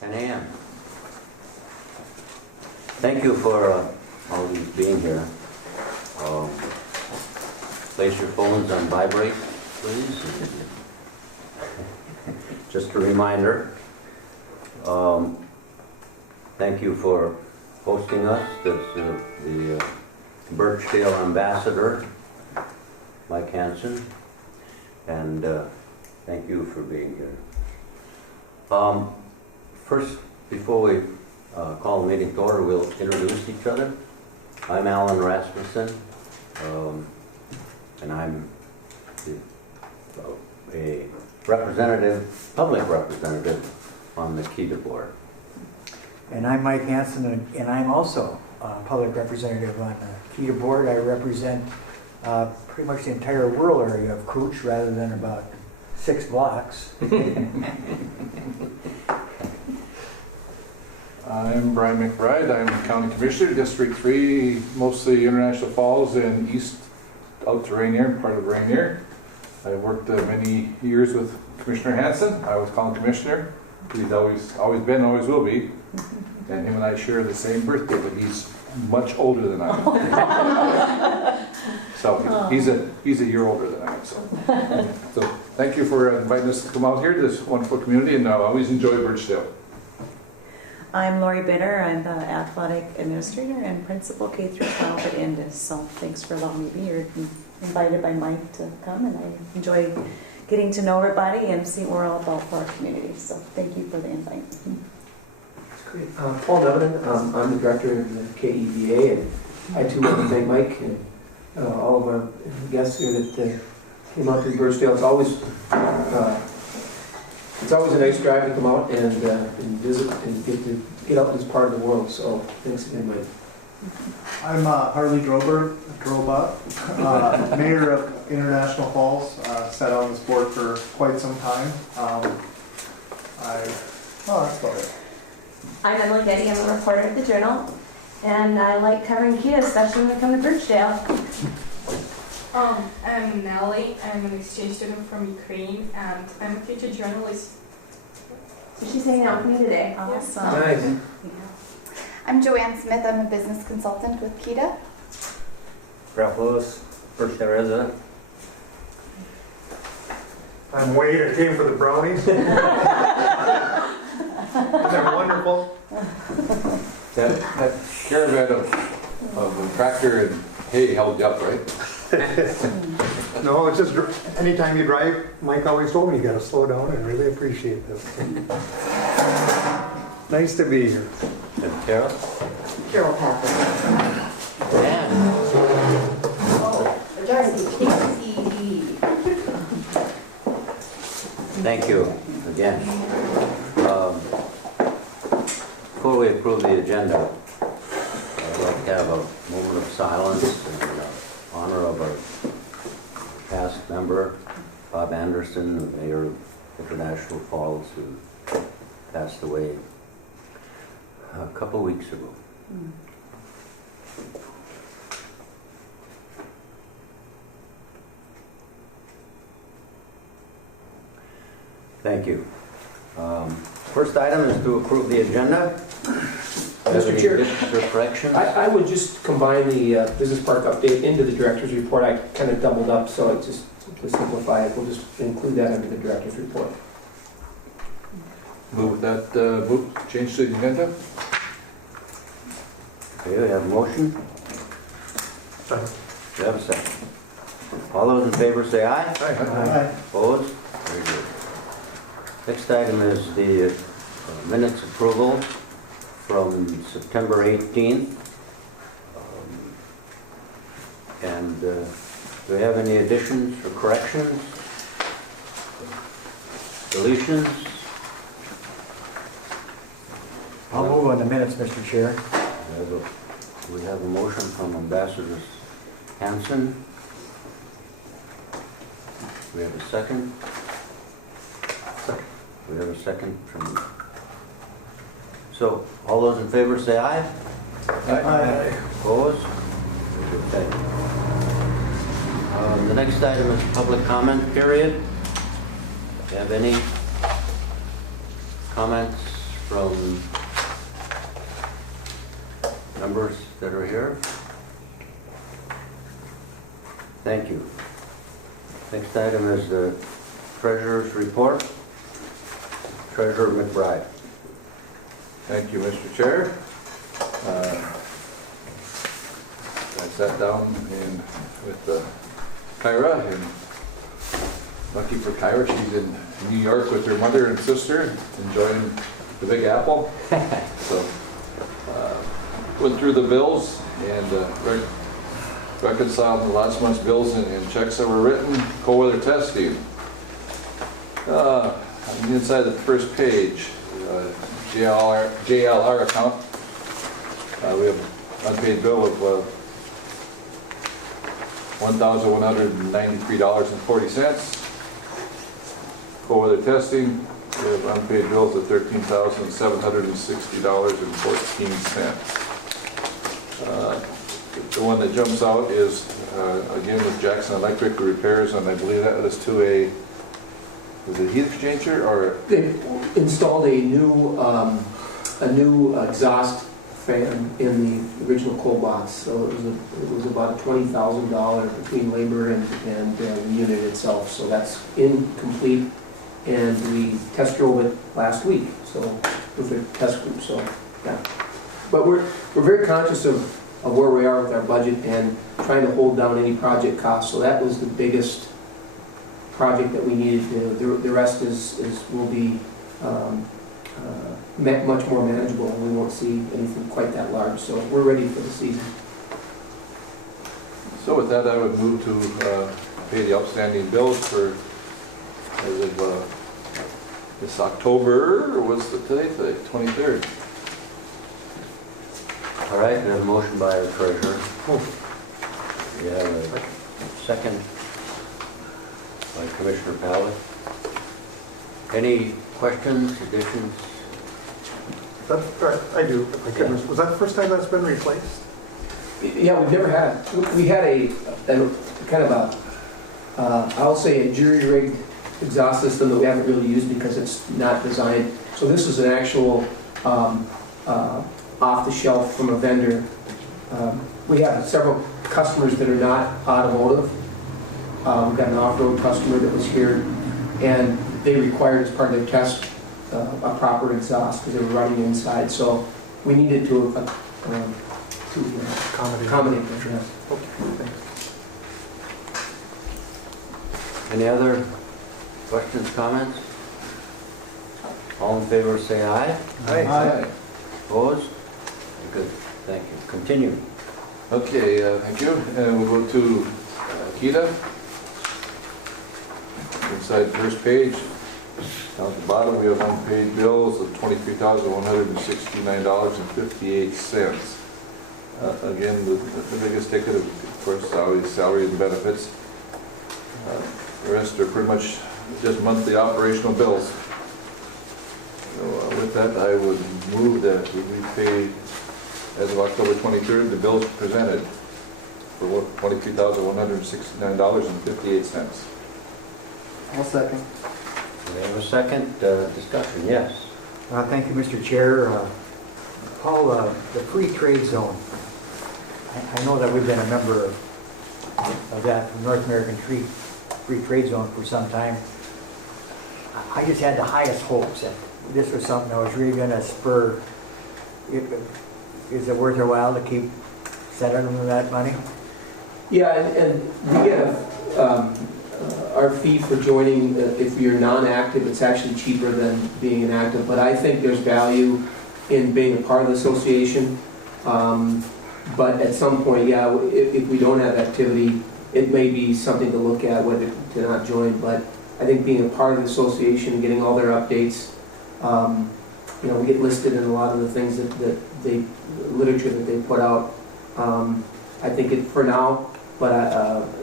10 a.m. Thank you for all of you being here. Place your phones on vibrate, please. Just a reminder. Thank you for hosting us. That's the Birchdale Ambassador, Mike Hansen, and thank you for being here. First, before we call the meeting to order, we'll introduce each other. I'm Alan Rasmussen, and I'm a representative, public representative on the KEDA board. And I'm Mike Hansen, and I'm also a public representative on the KEDA board. I represent pretty much the entire rural area of Cooch rather than about 6 blocks. I'm Brian McBride. I'm County Commissioner, District 3, mostly International Falls and east out to Rainier, part of Rainier. I worked many years with Commissioner Hansen. I was County Commissioner. He's always been, always will be. And him and I share the same birthday, but he's much older than I am. So he's a year older than I am. So thank you for inviting us to come out here to this wonderful community, and I always enjoy Birchdale. I'm Lori Bitter. I'm the athletic administrator and principal K-12 at Indus. So thanks for allowing me to be here. Invited by Mike to come, and I enjoy getting to know everybody and see what we're all about for our community. So thank you for the invite. That's great. Paul Nevin, I'm the director of the KEVA, and I too want to thank Mike and all of our guests here that came out to Birchdale. It's always a nice drive to come out and visit and get out in this part of the world. So thanks again, Mike. I'm Harley Droba, Mayor of International Falls. Sat on this board for quite some time. That's about it. I'm Emily Getty. I'm a reporter at the Journal, and I like covering KEDA, especially when we come to Birchdale. I'm Nellie. I'm an exchange student from Ukraine, and I'm a future journalist. So she's hanging out with me today. Awesome. Nice. Yeah. I'm Joanne Smith. I'm a business consultant with KEDA. Ralph Lewis, Birchdale resident. I'm Wade. I came for the brownies. They're wonderful. That caravan of a tractor and hay held you up, right? No, it's just anytime you drive, Mike always told me you got to slow down and really appreciate this. Nice to be here. And Carol? Carol Patrick. Dan? Darcy, take this easy. Thank you again. Before we approve the agenda, I'd like to have a moment of silence in honor of our past member, Bob Anderson, the mayor of International Falls, who passed away a couple weeks ago. Thank you. First item is to approve the agenda. Mr. Chair, Or corrections? I would just combine the business park update into the director's report. I kind of doubled up, so it just to simplify it, we'll just include that under the director's report. Move that, change to the agenda. Okay, we have a motion. We have a second. All those in favor say aye. Aye. Opposed? Very good. Next item is the minutes approval from September 18th. And do we have any additions or corrections? Deletions? I'll move on the minutes, Mr. Chair. We have a motion from Ambassador Hansen. We have a second. We have a second from. So, all those in favor say aye. Aye. Opposed? Okay. The next item is public comment period. Do you have any comments from members that are here? Thank you. Next item is the treasurer's report. Treasurer McBride. Thank you, Mr. Chair. I sat down with Kyra, and lucky for Kyra, she's in New York with her mother and sister, enjoying the Big Apple. So, went through the bills and reconciled the last month's bills and checks that were written, cold weather testing. On the inside of the first page, JLR account, we have unpaid bill of $1,193.40. Cold weather testing, we have unpaid bills of $13,760.14. The one that jumps out is, again, with Jackson Electric repairs, and I believe that was to was it heat exchanger or? They installed a new exhaust fan in the original cold box, so it was about $20,000 between labor and the unit itself. So that's incomplete, and we test drove it last week. So with the test group, so yeah. But we're very conscious of where we are with our budget and trying to hold down any project costs. So that was the biggest project that we needed to. The rest will be much more manageable, and we won't see anything quite that large. So we're ready for the season. So with that, I would move to pay the outstanding bills for as of this October, or what's today? The 23rd. All right, we have a motion by our treasurer. We have a second by Commissioner Pallett. Any questions, additions? I do, if I could. Was that the first time that's been replaced? Yeah, we've never had. We had a kind of I'll say a jury-rigged exhaust system that we haven't really used because it's not designed. So this is an actual off-the-shelf from a vendor. We have several customers that are not automotive. We've got an off-road customer that was here, and they required as part of their test a proper exhaust because they were running inside. So we needed to accommodate that. Yes. Okay, thanks. Any other questions, comments? All in favor say aye. Aye. Opposed? Good, thank you. Continue. Okay, thank you. And we'll go to Kita. Inside the first page, down at the bottom, we have unpaid bills of $23,169.58. Again, the biggest ticket, of course, salary and benefits. The rest are pretty much just monthly operational bills. So, with that, I would move that we pay, as of October 23rd, the bills presented for $23,169.58. I'll second. We have a second discussion, yes. Thank you, Mr. Chair. Paul, the free trade zone. I know that we've been a member of that North American Free Trade Zone for some time. I just had the highest hopes that this was something that was really going to spur. Is it worth our while to keep sending them that money? Yeah, and we get our fee for joining. If you're non-active, it's actually cheaper than being an active. But I think there's value in being a part of the association. But at some point, yeah, if we don't have activity, it may be something to look at whether to not join. But I think being a part of the association and getting all their updates, we get listed in a lot of the things that literature that they put out. I think it for now, but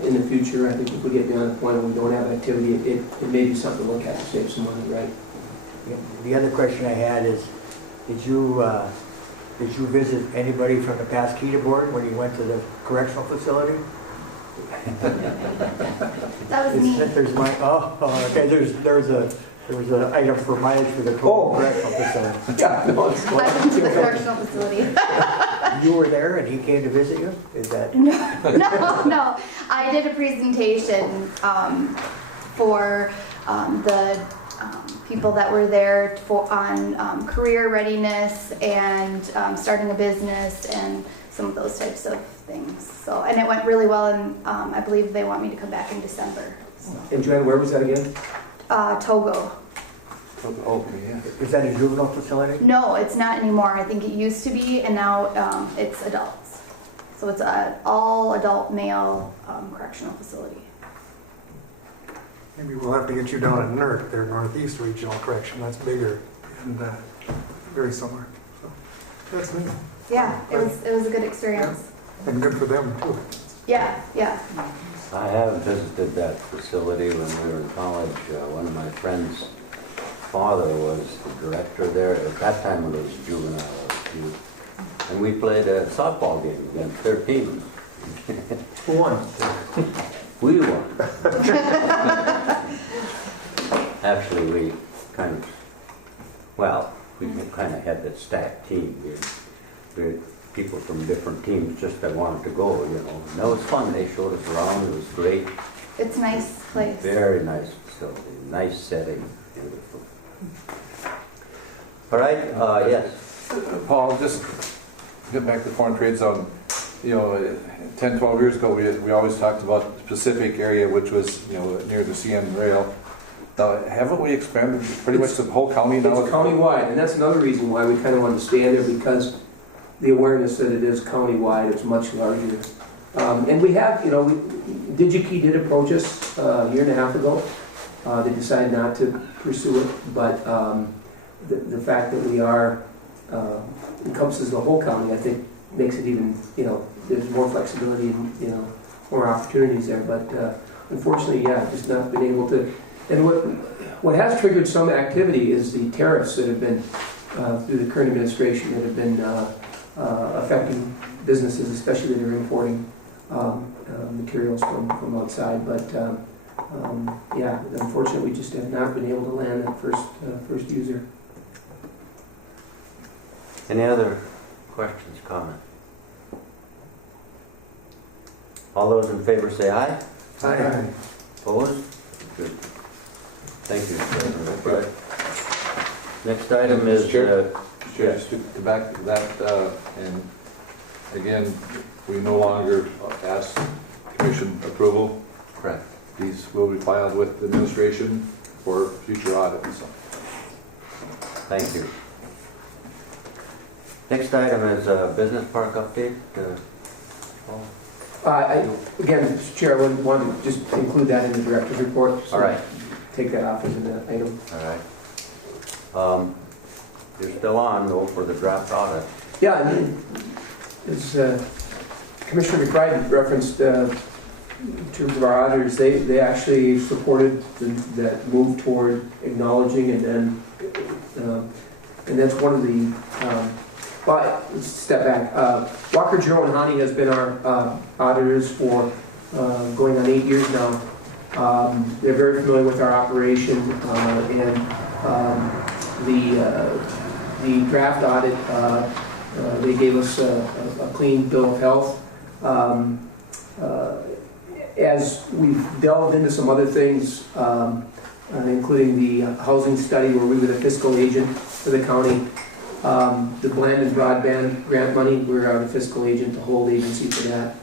in the future, I think if we get beyond the point where we don't have activity, it may be something to look at to save some money, right? The other question I had is, did you visit anybody from the Pasquita board when you went to the correctional facility? That was me. There's my, okay. There's There was an item for mileage for the correctional facility. Yeah, no, it's I went to the correctional facility. You were there and he came to visit you? Is that? No. I did a presentation for the people that were there on career readiness and starting a business and some of those types of things. So, and it went really well, and I believe they want me to come back in December. So. And Joanne, where was that again? Togo. Oh, yeah. Is that a juvenile facility? No, it's not anymore. I think it used to be, and now it's adults. So it's an all-adult male correctional facility. Maybe we'll have to get you down at NERC, their Northeast Regional Correction. That's bigger and very similar. So that's neat. Yeah, it was a good experience. And good for them, too. Yeah. I have visited that facility when we were in college. One of my friends' father was the director there. At that time it was juvenile youth. And we played a softball game against their team. Who won? We won. Actually, we kind of had that stacked team. We had people from different teams just that wanted to go, you know. And that was fun. They showed us around. It was great. It's a nice place. Very nice facility. Nice setting. Beautiful. All right. Yes. Paul, just get back to the foreign trade zone. You know, 10, 12 years ago, we always talked about the Pacific area, which was, you know, near the CN rail. Now, haven't we expanded pretty much the whole county now? It's county-wide, and that's another reason why we kind of want to stay there, because the awareness that it is county-wide is much larger. And we have, you know, DigiKey did approach us a year and a half ago. They decided not to pursue it, but the fact that we are encompasses the whole county, I think, makes it even, you know, there's more flexibility and, you know, more opportunities there. But unfortunately, yeah, just not been able to. And what has triggered some activity is the tariffs that have been through the current administration that have been affecting businesses, especially that are importing materials from outside. But yeah, unfortunately, we just have not been able to land that first user. Any other questions, comments? All those in favor say aye. Aye. Opposed? Good. Thank you, President. Right. Next item is... Chair, just to go back to that, and again, we no longer ask commission approval. Correct. These will be filed with the administration for future audits. Thank you. Next item is a business park update. Paul? Again, Mr. Chair, I would want to just include that in the director's report. So All right. Take that off as an item. All right. You're still on, though, for the draft audit. Yeah, and as Commissioner McBride referenced, in terms of our auditors, they actually supported that move toward acknowledging, and that's one of the. But let's step back. Walker, Giroux, and Hani has been our auditors for going on 8 years now. They're very familiar with our operation, and the draft audit, they gave us a clean bill of health. As we've delved into some other things, including the housing study where we were the fiscal agent for the county, the Bland and Broadband grant money, we're the fiscal agent, the whole agency for that.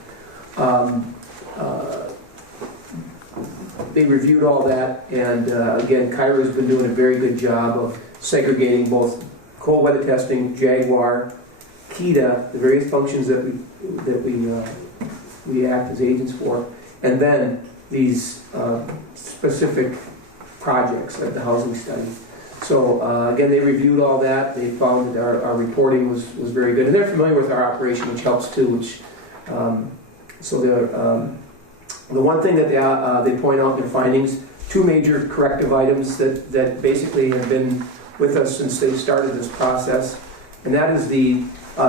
They reviewed all that, and again, Kyra's been doing a very good job of segregating both cold weather testing, Jaguar, KEDA, the various functions that we act as agents for, and then these specific projects like the housing study. So again, they reviewed all that. They found that our reporting was very good, and they're familiar with our operation, which helps too. So the one thing that they point out in their findings, two major corrective items that basically have been with us since they started this process, and that is the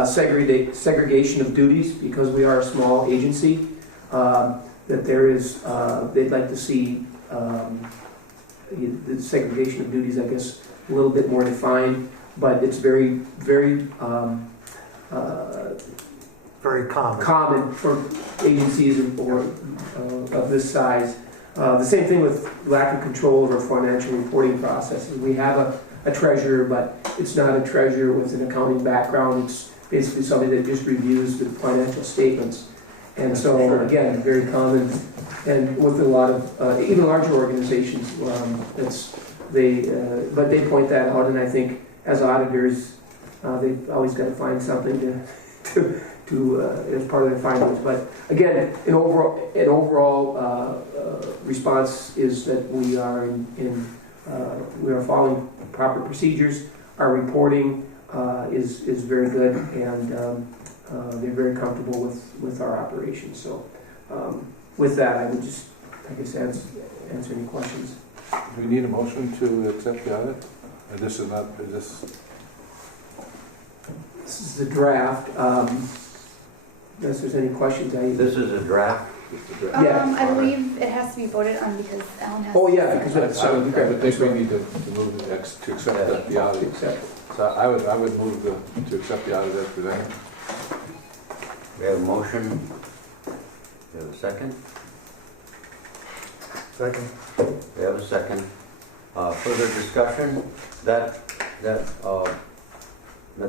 segregation of duties, because we are a small agency. That there is, they'd like to see the segregation of duties, I guess, a little bit more defined, but it's very Very common. common for agencies or of this size. The same thing with lack of control over financial reporting processes. We have a treasurer, but it's not a treasurer with an accounting background. It's basically somebody that just reviews the financial statements. And so, again, very common, and with a lot of, even larger organizations, but they point that out, and I think as auditors, they've always got to find something to as part of their findings. But again, an overall response is that we are we are following proper procedures. Our reporting is very good, and they're very comfortable with our operations. So with that, I would just, I guess, answer any questions. Do we need a motion to accept the audit? This is not, This is the draft. Unless there's any questions, This is a draft. Yeah. I believe it has to be voted on because Alan has. Oh, yeah, because that's, I would think we need to move to accept the audit. accept. So I would move to accept the audit as presented. We have a motion. We have a second. Second. We have a second. Further discussion? That's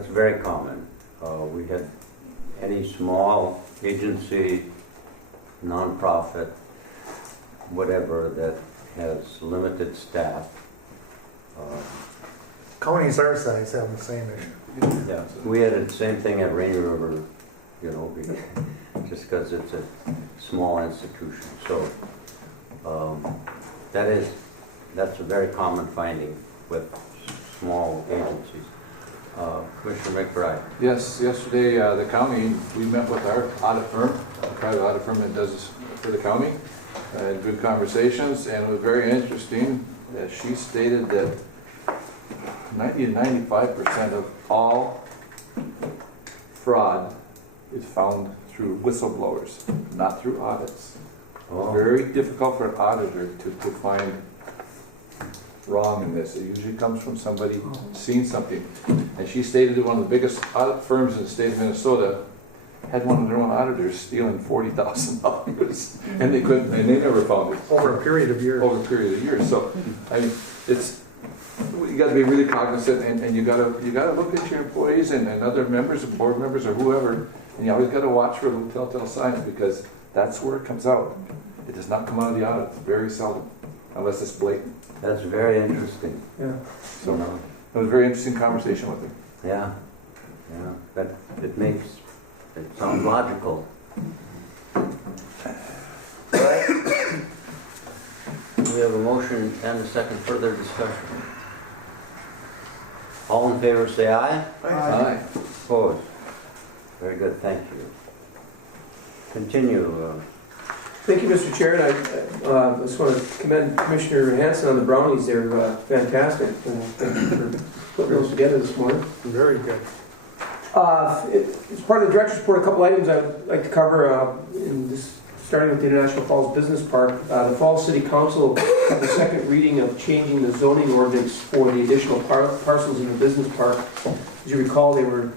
very common. We had any small agency, nonprofit, whatever, that has limited staff. Counties our size have the same issue. Yeah, we had the same thing at Rainy River, just because it's a small institution. So that's a very common finding with small agencies. Commissioner McBride. Yes, yesterday the county, we met with our audit firm, a private audit firm that does this for the county, and good conversations, and it was very interesting that she stated that 90 to 95% of all fraud is found through whistleblowers, not through audits. Oh. Very difficult for an auditor to find wrong in this. It usually comes from somebody seeing something. And she stated that one of the biggest audit firms in the state of Minnesota had one of their own auditors stealing $40,000, and they never found it Over a period of years. over a period of years. So, I mean, you got to be really cognizant, and you got to look at your employees and other members, and board members, or whoever, and you always got to watch for little telltale signs, because that's where it comes out. It does not come out of the audit very seldom, unless it's blatant. That's very interesting. Yeah. So it was a very interesting conversation with her. Yeah, but it sounds logical. We have a motion and a second. Further discussion. All in favor say aye. Aye. Opposed? Very good, thank you. Continue. Thank you, Mr. Chair, and I just want to commend Commissioner Hanson on the brownies. They're fantastic. Thank you for putting those together this morning. Very good. As part of the director's report, a couple items I'd like to cover, starting with the International Falls Business Park. The Falls City Council had the second reading of changing the zoning ordinance for the additional parcels in the business park. As you recall, they were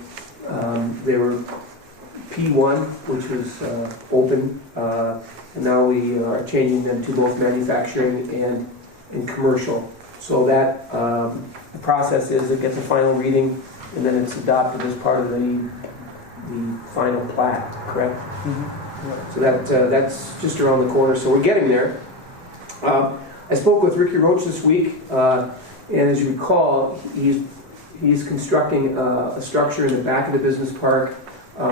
P1, which was open, and now we are changing them to both manufacturing and commercial. So that the process is it gets a final reading, and then it's adopted as part of the final plat, correct? Mm-hmm. So that's just around the corner, so we're getting there. I spoke with Ricky Roach this week, and as you recall, he's constructing a structure in the back of the business park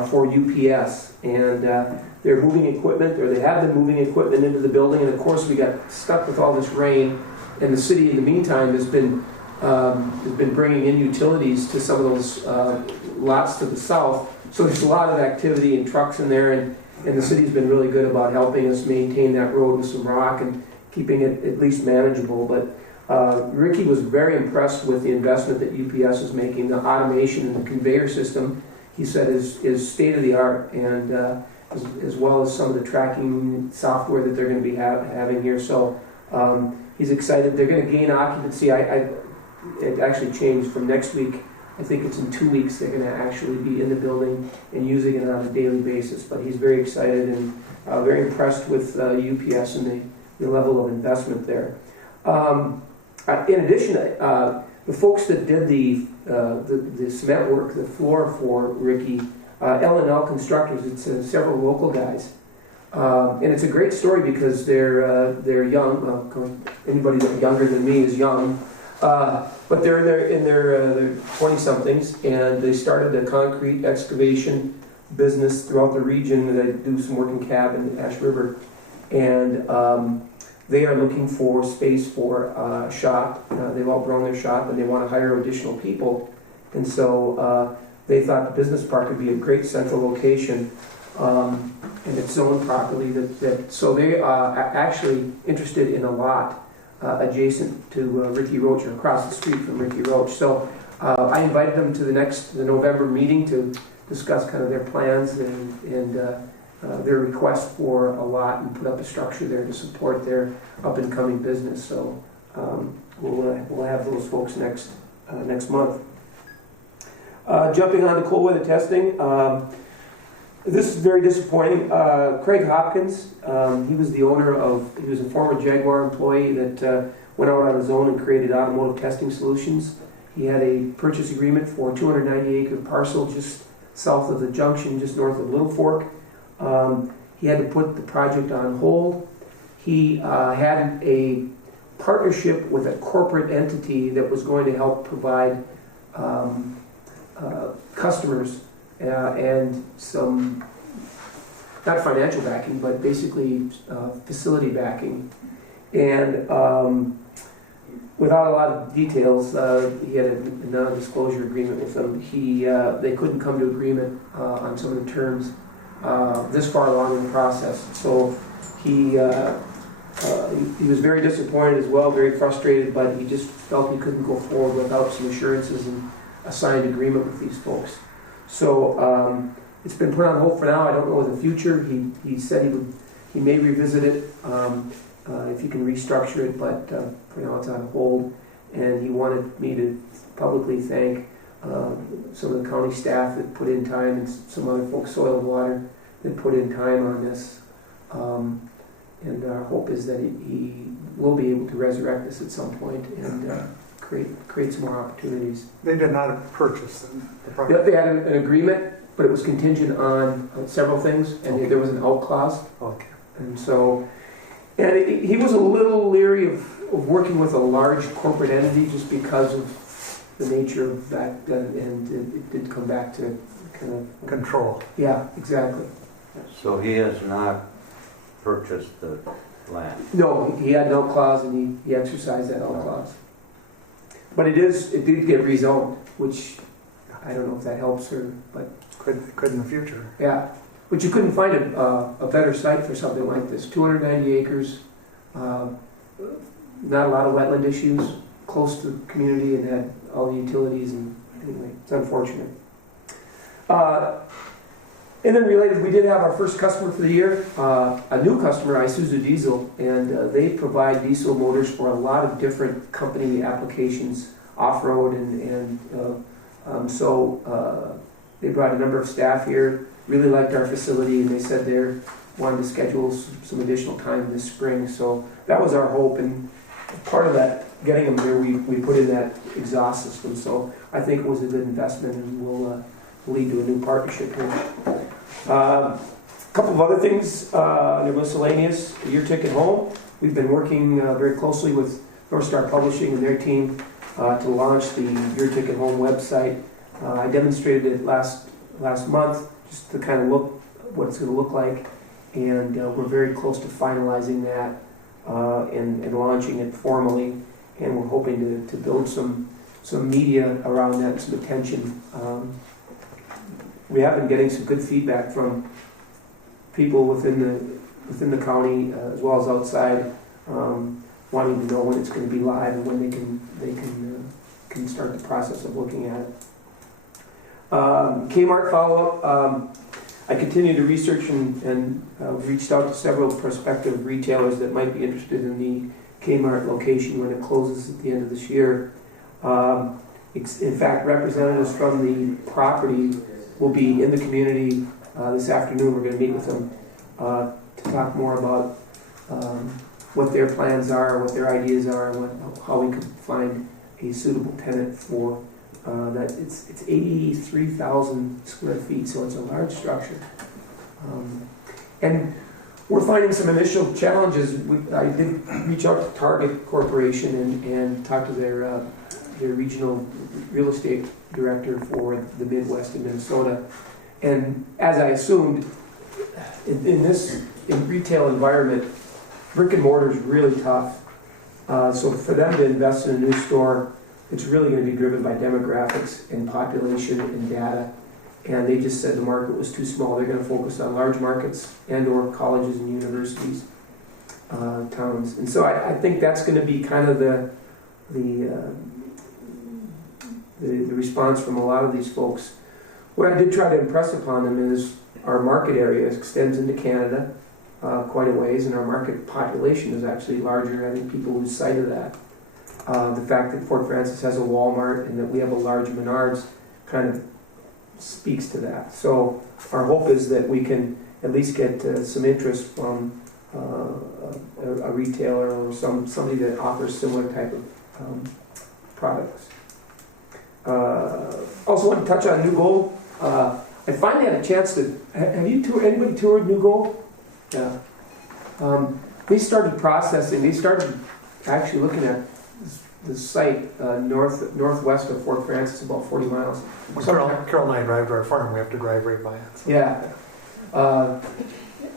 for UPS, and they're moving equipment, or they have been moving equipment into the building, and of course we got stuck with all this rain, and the city in the meantime has been bringing in utilities to some of those lots to the south. So there's a lot of activity and trucks in there, and the city's been really good about helping us maintain that road with some rock and keeping it at least manageable. But Ricky was very impressed with the investment that UPS is making. The automation and the conveyor system, he said, is state-of-the-art, and as well as some of the tracking software that they're going to be having here. So He's excited. They're going to gain occupancy. It actually changed from next week. I think it's in 2 weeks they're going to actually be in the building and using it on a daily basis. But he's very excited and very impressed with UPS and the level of investment there. In addition, the folks that did the cement work, the floor for Ricky, L&L Constructors, it's several local guys. And it's a great story because they're young. Anybody that's younger than me is young. But they're in their 20-somethings, and they started a concrete excavation business throughout the region. They do some work in Cab and Ash River. And they are looking for space for a shop. They've outgrown their shop, and they want to hire additional people. And so they thought the business park would be a great central location. And it's zoned properly. So they are actually interested in a lot adjacent to Ricky Roach, or across the street from Ricky Roach. So I invited them to the November meeting to discuss kind of their plans and their request for a lot and put up a structure there to support their up-and-coming business. So we'll have those folks next month. Jumping on to cold weather testing. This is very disappointing. Craig Hopkins, he was a former Jaguar employee that went out on his own and created automotive testing solutions. He had a purchase agreement for a 290-acre parcel just south of the junction, just north of Little Fork. He had to put the project on hold. He had a partnership with a corporate entity that was going to help provide customers and some, not financial backing, but basically facility backing. And without a lot of details, he had a non-disclosure agreement with them. They couldn't come to agreement on some of the terms this far along in the process. So he was very disappointed as well, very frustrated, but he just felt he couldn't go forward without some assurances and a signed agreement with these folks. So it's been put on hold for now. I don't know the future. He said he may revisit it if he can restructure it, but for now it's on hold. And he wanted me to publicly thank some of the county staff that put in time, and some other folks, Soil and Water, that put in time on this. And our hope is that he will be able to resurrect this at some point and create some more opportunities. They did not purchase the property. They had an agreement, but it was contingent on several things, and Okay. there was an out clause. Okay. And so, he was a little leery of working with a large corporate entity just because of the nature of that, and it did come back to kind of Control. Yeah, exactly. So he has not purchased the land. No, he had an out clause, and he exercised that out clause. But it did get rezoned, which I don't know if that helps her, but Could in the future. yeah. But you couldn't find a better site for something like this. 290 acres, not a lot of wetland issues, close to the community, and had all the utilities. And anyway, it's unfortunate. And then related, we did have our first customer for the year, a new customer, Isuzu Diesel, and they provide diesel motors for a lot of different company applications, off-road, so they brought a number of staff here, really liked our facility, and they said they wanted to schedule some additional time this spring. So that was our hope, and part of that, getting them here, we put in that exhaust system. So I think it was a good investment, and will lead to a new partnership here. A couple of other things, they're miscellaneous. Your Ticket Home. We've been working very closely with North Star Publishing and their team to launch the Your Ticket Home website. I demonstrated it last month just to kind of look what it's going to look like, and we're very close to finalizing that and launching it formally, and we're hoping to build some media around that, some attention. We have been getting some good feedback from people within the county as well as outside, wanting to know when it's going to be live and when they can start the process of looking at it. Kmart follow-up. I continue to research and reached out to several prospective retailers that might be interested in Kmart location when it closes at the end of this year. In fact, representatives from the property will be in the community this afternoon. We're going to meet with them to talk more about what their plans are, what their ideas are, and how we can find a suitable tenant for that. It's 83,000 square feet, so it's a large structure. And we're finding some initial challenges. I did reach out to Target Corporation and talk to their regional real estate director for the Midwest in Minnesota. And as I assumed, in retail environment, brick and mortar is really tough. So for them to invest in a new store, it's really going to be driven by demographics and population and data. And they just said the market was too small. They're going to focus on large markets and or colleges and universities, towns. And so I think that's going to be kind of the response from a lot of these folks. What I did try to impress upon them is our market area extends into Canada quite a ways, and our market population is actually larger. I think people lose sight of that. The fact that Fort Frances has a Walmart and that we have a large Menards kind of speaks to that. So our hope is that we can at least get some interest from a retailer or somebody that offers similar type of products. Also want to touch on New Gold. I finally had a chance to. Have you anybody toured New Gold? Yeah. They started processing. They started actually looking at the site northwest of Fort Frances, about 40 miles. Carol and I drive to our farm. We have to drive right by it. So. Yeah.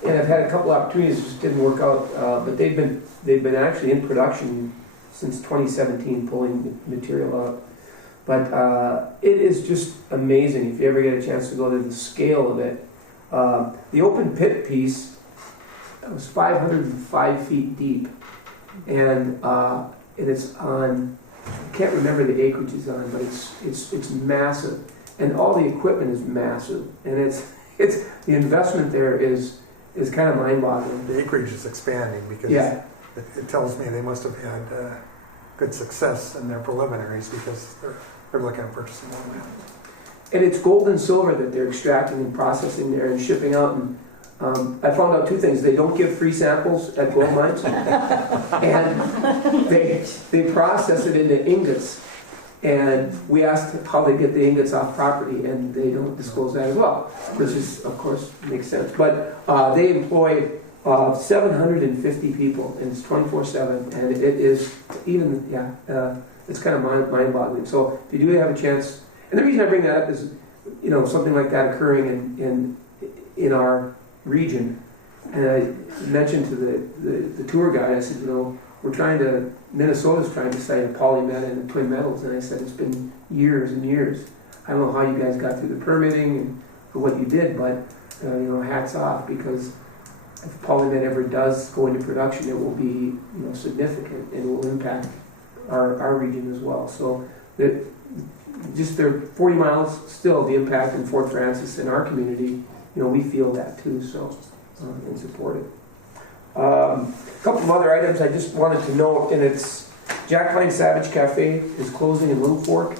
And I've had a couple opportunities, just didn't work out. But they've been actually in production since 2017, pulling material out. But it is just amazing if you ever get a chance to go to the scale of it. The open pit piece was 505 feet deep, and it's on. I can't remember the acreage it's on, but it's massive, and all the equipment is massive, and it's the investment there is kind of mind-boggling. The acreage is expanding because it tells me they must have had good success in their preliminaries because they're looking at purchasing more land. And it's gold and silver that they're extracting and processing there and shipping out. And I found out two things. They don't give free samples at gold mines. And they process it into ingots. And we asked how they get the ingots off property, and they don't disclose that as well, which is, of course, makes sense. But they employ 750 people, and it's 24/7, and it is even, it's kind of mind-boggling. So if you do have a chance, and the reason I bring that up is, something like that occurring in our region. And I mentioned to the tour guide, I said, Minnesota's trying to site a polymet and a twin metals, and I said it's been years and years. I don't know how you guys got through the permitting and for what you did, but hats off, because if polymet ever does go into production, it will be significant and will impact our region as well. So they're 40 miles still, the impact in Fort Frances in our community, we feel that too, so and support it. A couple of other items I just wanted to note, and it's Jack Pine Savage Cafe is closing in Little Fork,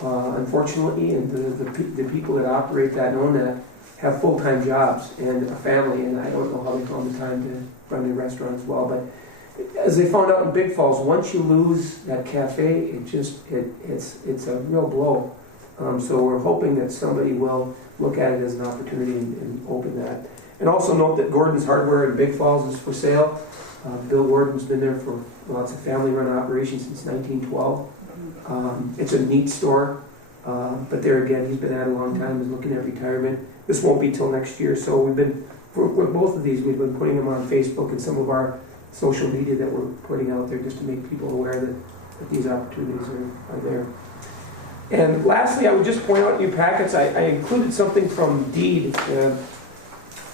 unfortunately, and the people that operate that and own that have full-time jobs and a family, and I don't know how they found the time to run their restaurant as well. But as they found out in Big Falls, once you lose that cafe, it's a real blow. So we're hoping that somebody will look at it as an opportunity and open that. And also note that Gordon's Hardware in Big Falls is for sale. Bill Gordon's been there for lots of family-run operations since 1912. It's a neat store, but there again, he's been at it a long time, is looking at retirement. This won't be till next year, so with both of these, we've been putting them on Facebook and some of our social media that we're putting out there just to make people aware that these opportunities are there. And lastly, I would just point out in your packets, I included something from Deed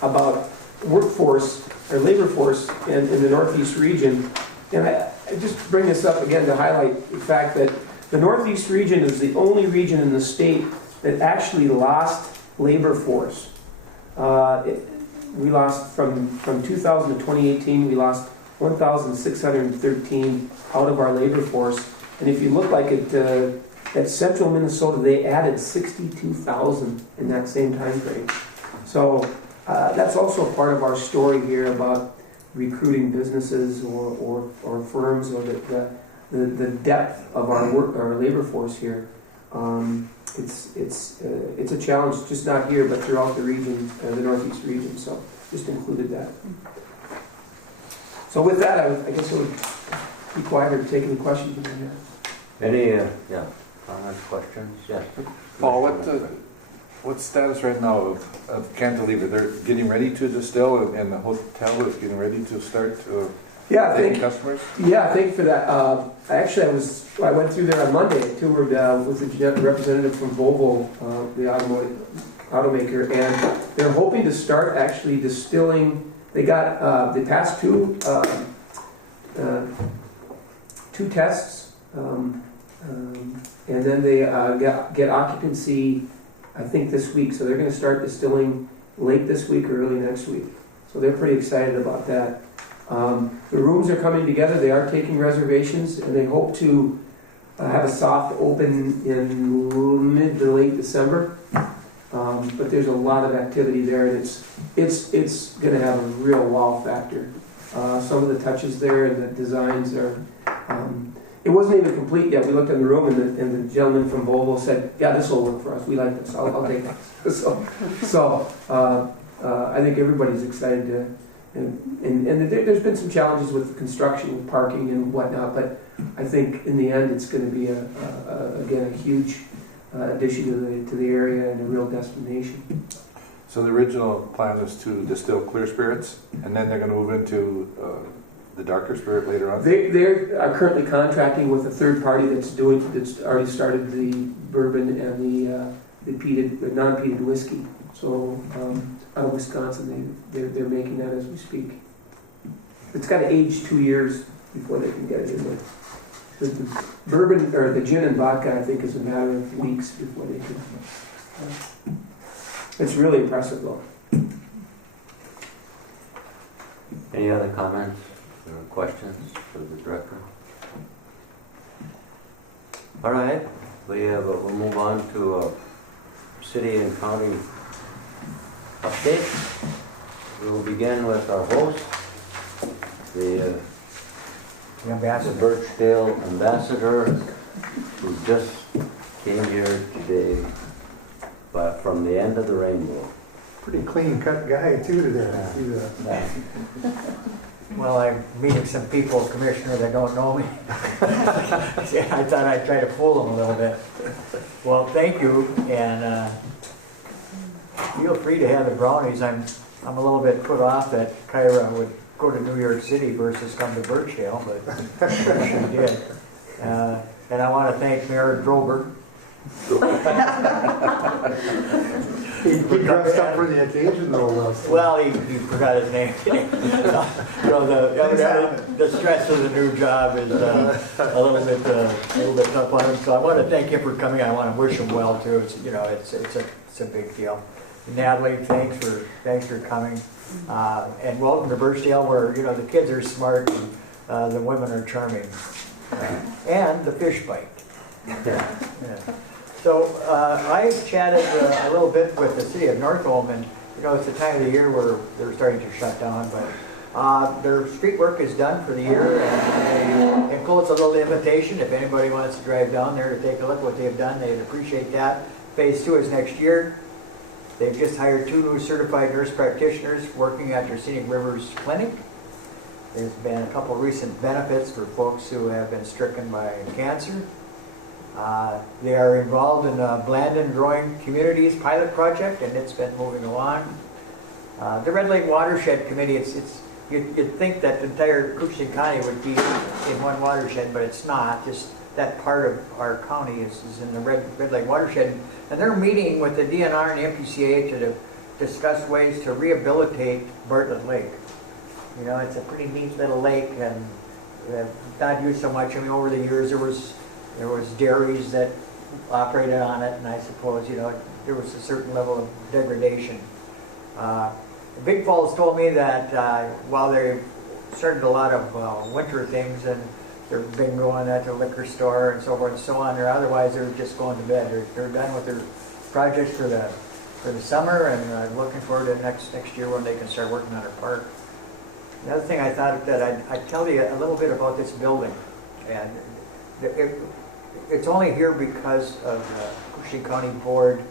about workforce, or labor force in the Northeast region. And I just bring this up again to highlight the fact that the Northeast region is the only region in the state that actually lost labor force. We lost from 2000 to 2018, we lost 1,613 out of our labor force. And if you look like at central Minnesota, they added 62,000 in that same time frame. So that's also part of our story here about recruiting businesses or firms, or the depth of our labor force here. It's a challenge, just not here, but throughout the region, the Northeast region. So just included that. So with that, I guess I would be quiet or take any questions you may have. Any, comments, questions? Yes. Paul, what's status right now of Cantilever? They're getting ready to distill, and the hotel is getting ready to start taking customers? Yeah, thank you for that. Actually, I went through there on Monday. I toured with a representative from Volvo, the automaker, and they're hoping to start actually distilling. They passed two tests, and then they get occupancy, I think, this week. So they're going to start distilling late this week or early next week. So they're pretty excited about that. The rooms are coming together. They are taking reservations, and they hope to have a soft open in mid to late December. But there's a lot of activity there, and it's going to have a real wow factor. Some of the touches there and the designs are. It wasn't even complete yet. We looked in the room, and the gentleman from Volvo said, "Yeah, this will work for us. We like this. I'll take this." So I think everybody's excited to. And there's been some challenges with construction, with parking and whatnot, but I think in the end it's going to be again a huge addition to the area and a real destination. So the original plan is to distill clear spirits, and then they're going to move into the darker spirit later on? They are currently contracting with a third party that's already started the bourbon and the non-peated whiskey. So out of Wisconsin, they're making that as we speak. It's got to age 2 years before they can get it in there. The bourbon or the gin and vodka, I think, is a matter of weeks before they can. It's really impressive, though. Any other comments or questions for the director? All right, we'll move on to city and county update. We'll begin with our host, the Birchdale ambassador, who just came here today from the end of the rainbow. Pretty clean cut guy too today. I see that. Well, I'm meeting some people, Commissioner, that don't know me. I thought I'd try to fool them a little bit. Well, thank you, and feel free to have the brownies. I'm a little bit put off that Kyra would go to New York City versus come to Birchdale, but she did. And I want to thank Mayor Drober. He dressed up for the occasion though. Well, he forgot his name. So the stress of the new job is a little bit tough on him. So I want to thank him for coming. I want to wish him well too. It's a big deal. Natalie, thanks for coming, and welcome to Birchdale, where the kids are smart and the women are charming, and the fish bite. Yeah. So I chatted a little bit with the city of Northholm, and it's the time of the year where they're starting to shut down, but their street work is done for the year, and they enclose a little invitation if anybody wants to drive down there to take a look at what they've done. They'd appreciate that. Phase 2 is next year. They've just hired 2 new certified nurse practitioners working at their Scenic Rivers Clinic. There's been a couple recent benefits for folks who have been stricken by cancer. They are involved in the Blandon Growing Communities pilot project, and it's been moving along. The Red Lake Watershed Committee, you'd think that the entire Koochiching County would be in one watershed, but it's not. Just that part of our county is in the Red Lake Watershed, and they're meeting with the DNR and the MPCA to discuss ways to rehabilitate Bartlett Lake. It's a pretty neat little lake, and not used so much. I mean, over the years there was dairies that operated on it, and I suppose there was a certain level of degradation. Big Falls told me that while they started a lot of winter things, and they've been going at the liquor store and so forth and so on. Or otherwise, they're just going to bed. They're done with their projects for the summer, and looking forward to next year when they can start working on their park. The other thing I thought that I'd tell you a little bit about this building, and it's only here because of the Koochiching County Board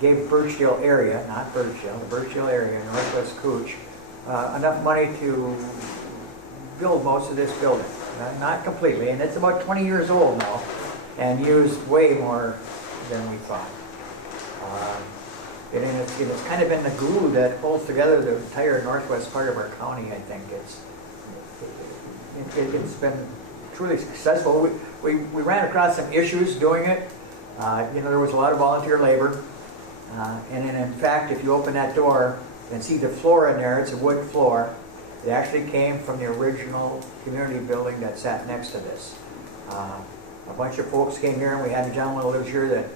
gave Birchdale area, not Birchdale, the Birchdale area, Northwest Cooch, enough money to build most of this building. Not completely, and it's about 20 years old now, and used way more than we thought. It's kind of been the glue that holds together the entire northwest part of our county, I think. It's been truly successful. We ran across some issues doing it. There was a lot of volunteer labor. And in fact, if you open that door and see the floor in there, it's a wood floor. It actually came from the original community building that sat next to this. A bunch of folks came here, and we had a gentleman who lives here that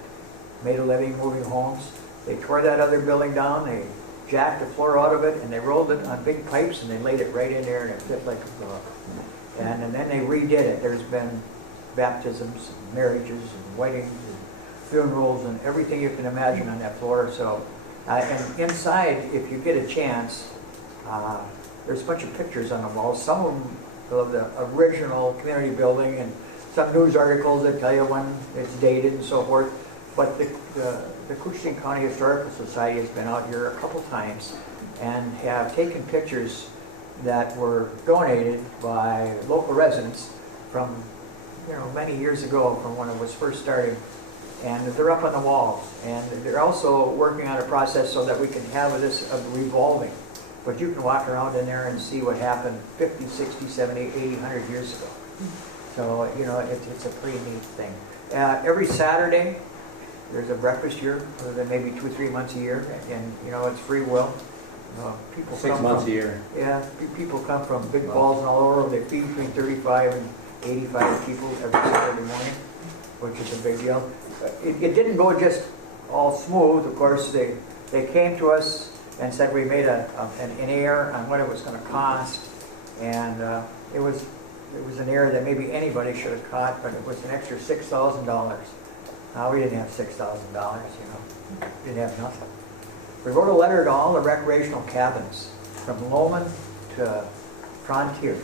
made a living moving homes. They tore that other building down, they jacked the floor out of it, and they rolled it on big pipes, and they laid it right in there, and it fit like a glove. And then they redid it. There's been baptisms, and marriages, and weddings, and funerals, and everything you can imagine on that floor. So, and inside, if you get a chance, there's a bunch of pictures on the walls. Some of them of the original community building, and some news articles that tell you when it's dated and so forth. But the Koochiching County Historical Society has been out here a couple times and have taken pictures that were donated by local residents from many years ago, from when it was first started. And they're up on the walls. And they're also working on a process so that we can have this revolving. But you can walk around in there and see what happened 50, 60, 70, 80, 100 years ago. So, it's a pretty neat thing. Every Saturday, there's a breakfast here, maybe 2 or 3 months a year, and it's free will. People 6 months a year. Yeah, people come from big falls and all over. They feed between 35 and 85 people every Saturday morning, which is a big deal. It didn't go just all smooth. Of course, they came to us and said we made an error on what it was going to cost, and it was an error that maybe anybody should have caught, but it was an extra $6,000. We didn't have $6,000, didn't have nothing. We wrote a letter to all the recreational cabins, from Lowman to Frontier,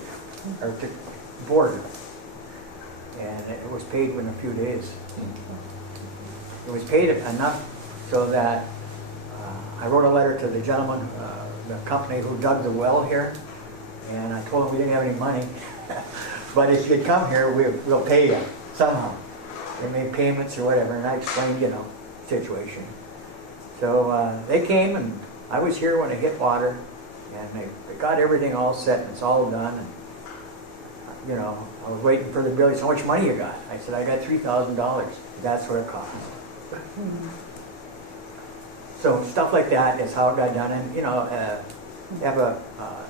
or to Border, and it was paid within a few days. It was paid enough so that I wrote a letter to the gentleman, the company who dug the well here, and I told him we didn't have any money, but if you'd come here, we'll pay you somehow. They made payments or whatever, and I explained, the situation. So they came, and I was here when it hit water, and they got everything all set, and it's all done. And, I was waiting for the bill. He said, "How much money you got?" I said, "I got $3,000. That's what it cost." So stuff like that is how it got done, and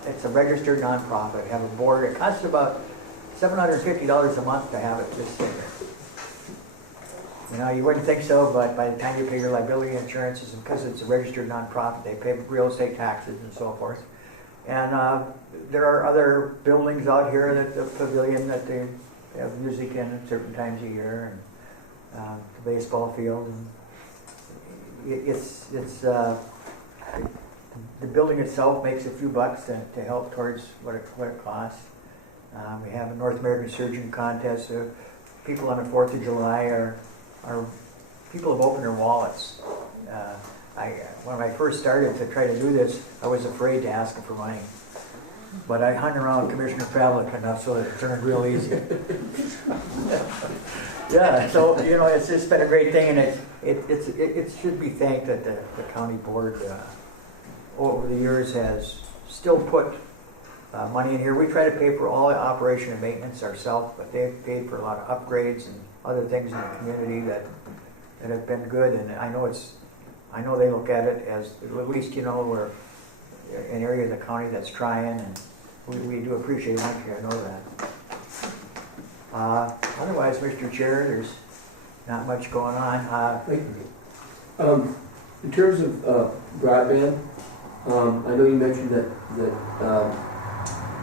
it's a registered nonprofit. Have a board. It costs about $750 a month to have it just sit there. You wouldn't think so, but by the time you pay your liability insurances, and because it's a registered nonprofit, they pay real estate taxes and so forth. And there are other buildings out here, the pavilion that they have music in at certain times a year, and the baseball field. And the building itself makes a few bucks to help towards what it costs. We have a North American Surgeon Contest. People on the 4th of July are people have opened their wallets. When I first started to try to do this, I was afraid to ask them for money. But I hung around Commissioner Pavlik enough so that it turned real easy. Yeah, so it's just been a great thing, and it should be thanked that the county board over the years has still put money in here. We try to pay for all the operation and maintenance ourselves, but they've paid for a lot of upgrades and other things in the community that have been good. And I know they look at it as at least we're an area of the county that's trying, and we do appreciate it. I know that. Otherwise, Mr. Chair, there's not much going on. In terms of broadband, I know you mentioned that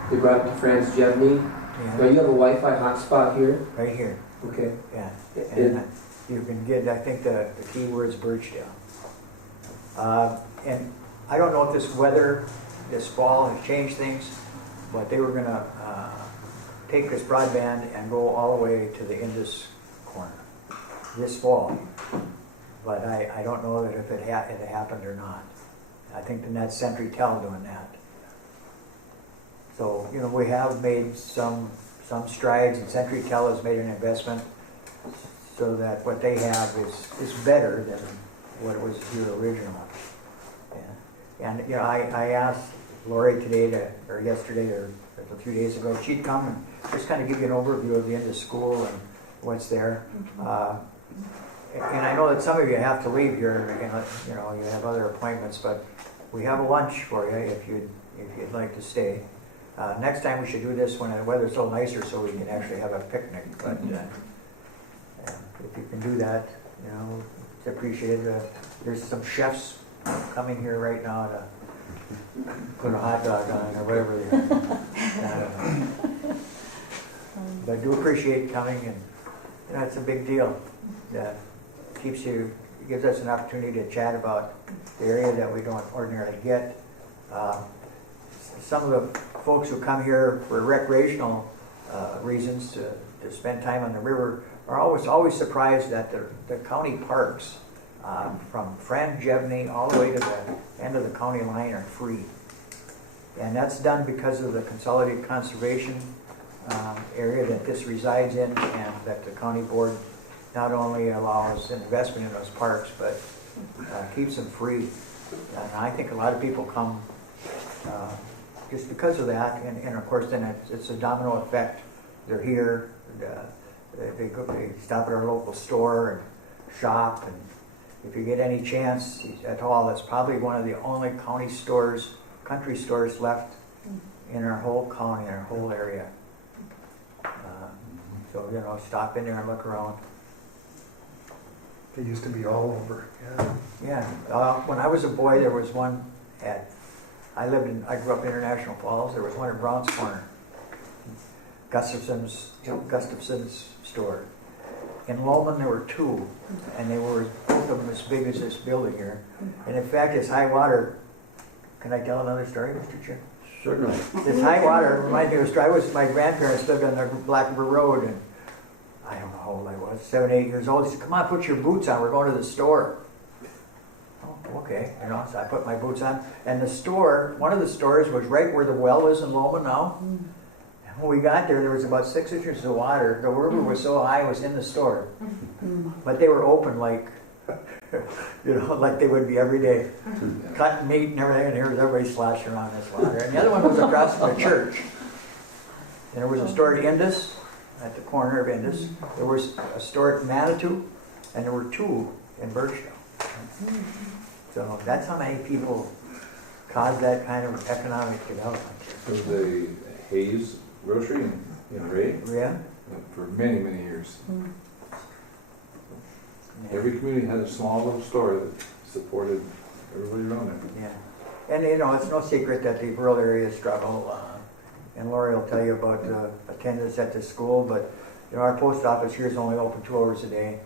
they brought it to Franz Jevny. Now Yeah, you have a Wi-Fi hotspot here? right here, Okay. yeah. It- And you can get, I think the key word's Birchdale. And I don't know if this weather, this fall has changed things, but they were gonna take this broadband and go all the way to the Indus corner this fall. But I don't know that if it happened or not. I think the net's CenturyTel doing that. So, you know, we have made some strides, and CenturyTel has made an investment so that what they have is better than what was here originally. And you know, I asked Lori today or yesterday or a few days ago, she'd come and just kind of give you an overview of the end of school and what's there. And I know that some of you have to leave here, you know, you have other appointments, but we have a lunch for you if you'd like to stay. Next time we should do this when the weather's so nicer so we can actually have a picnic. But if you can do that, you know, it's appreciated. There's some chefs coming here right now to put a hot dog on or whatever they are. But I do appreciate coming, and you know, it's a big deal. Gives us an opportunity to chat about the area that we don't ordinarily get. Some of the folks who come here for recreational reasons to spend time on the river are always surprised that the county parks from Franz Jevny all the way to the end of the county line are free. And that's done because of the consolidated conservation area that this resides in, and that the county board not only allows investment in those parks, but keeps them free. And I think a lot of people come just because of that, and of course then it's a domino effect. They're here, they stop at our local store and shop, and if you get any chance at all, it's probably one of the only country stores left in our whole county, in our whole area. So, you know, stop in there and look around. They used to be all over, yeah. Yeah, when I was a boy, there was one I grew up in International Falls, there was one in Browns Corner, Gustafson's store. In Lowman, there were two, and they were both of them as big as this building here. And in fact, it's high water. Can I tell another story, Mr. Chair? Certainly. This high water reminds me of a story. My grandparents lived on the Black River Road, and I don't know how old I was, 7, 8 years old. He said, "Come on, put your boots on. We're going to the store." Oh, okay. You know, so I put my boots on, and the store, one of the stores was right where the well is in Lowman now. And when we got there was about 6 inches of water. The river was so high, it was in the store. But they were open like, you know, like they would be every day. Cutting meat and everything, and here was everybody sloshing around this water. And the other one was across from the church. And there was a store at Indus, at the corner of Indus. There was a store at Manitou, and there were two in Birchdale. So that's how many people caused that kind of economic development. There was a Hayes grocery in Ray Yeah? for many, many years. Every community had a small little store that supported everybody around it. Yeah. And you know, it's no secret that the rural areas struggle. And Lori will tell you about the attendance at the school, but you know, our post office here is only open 2 hours a day.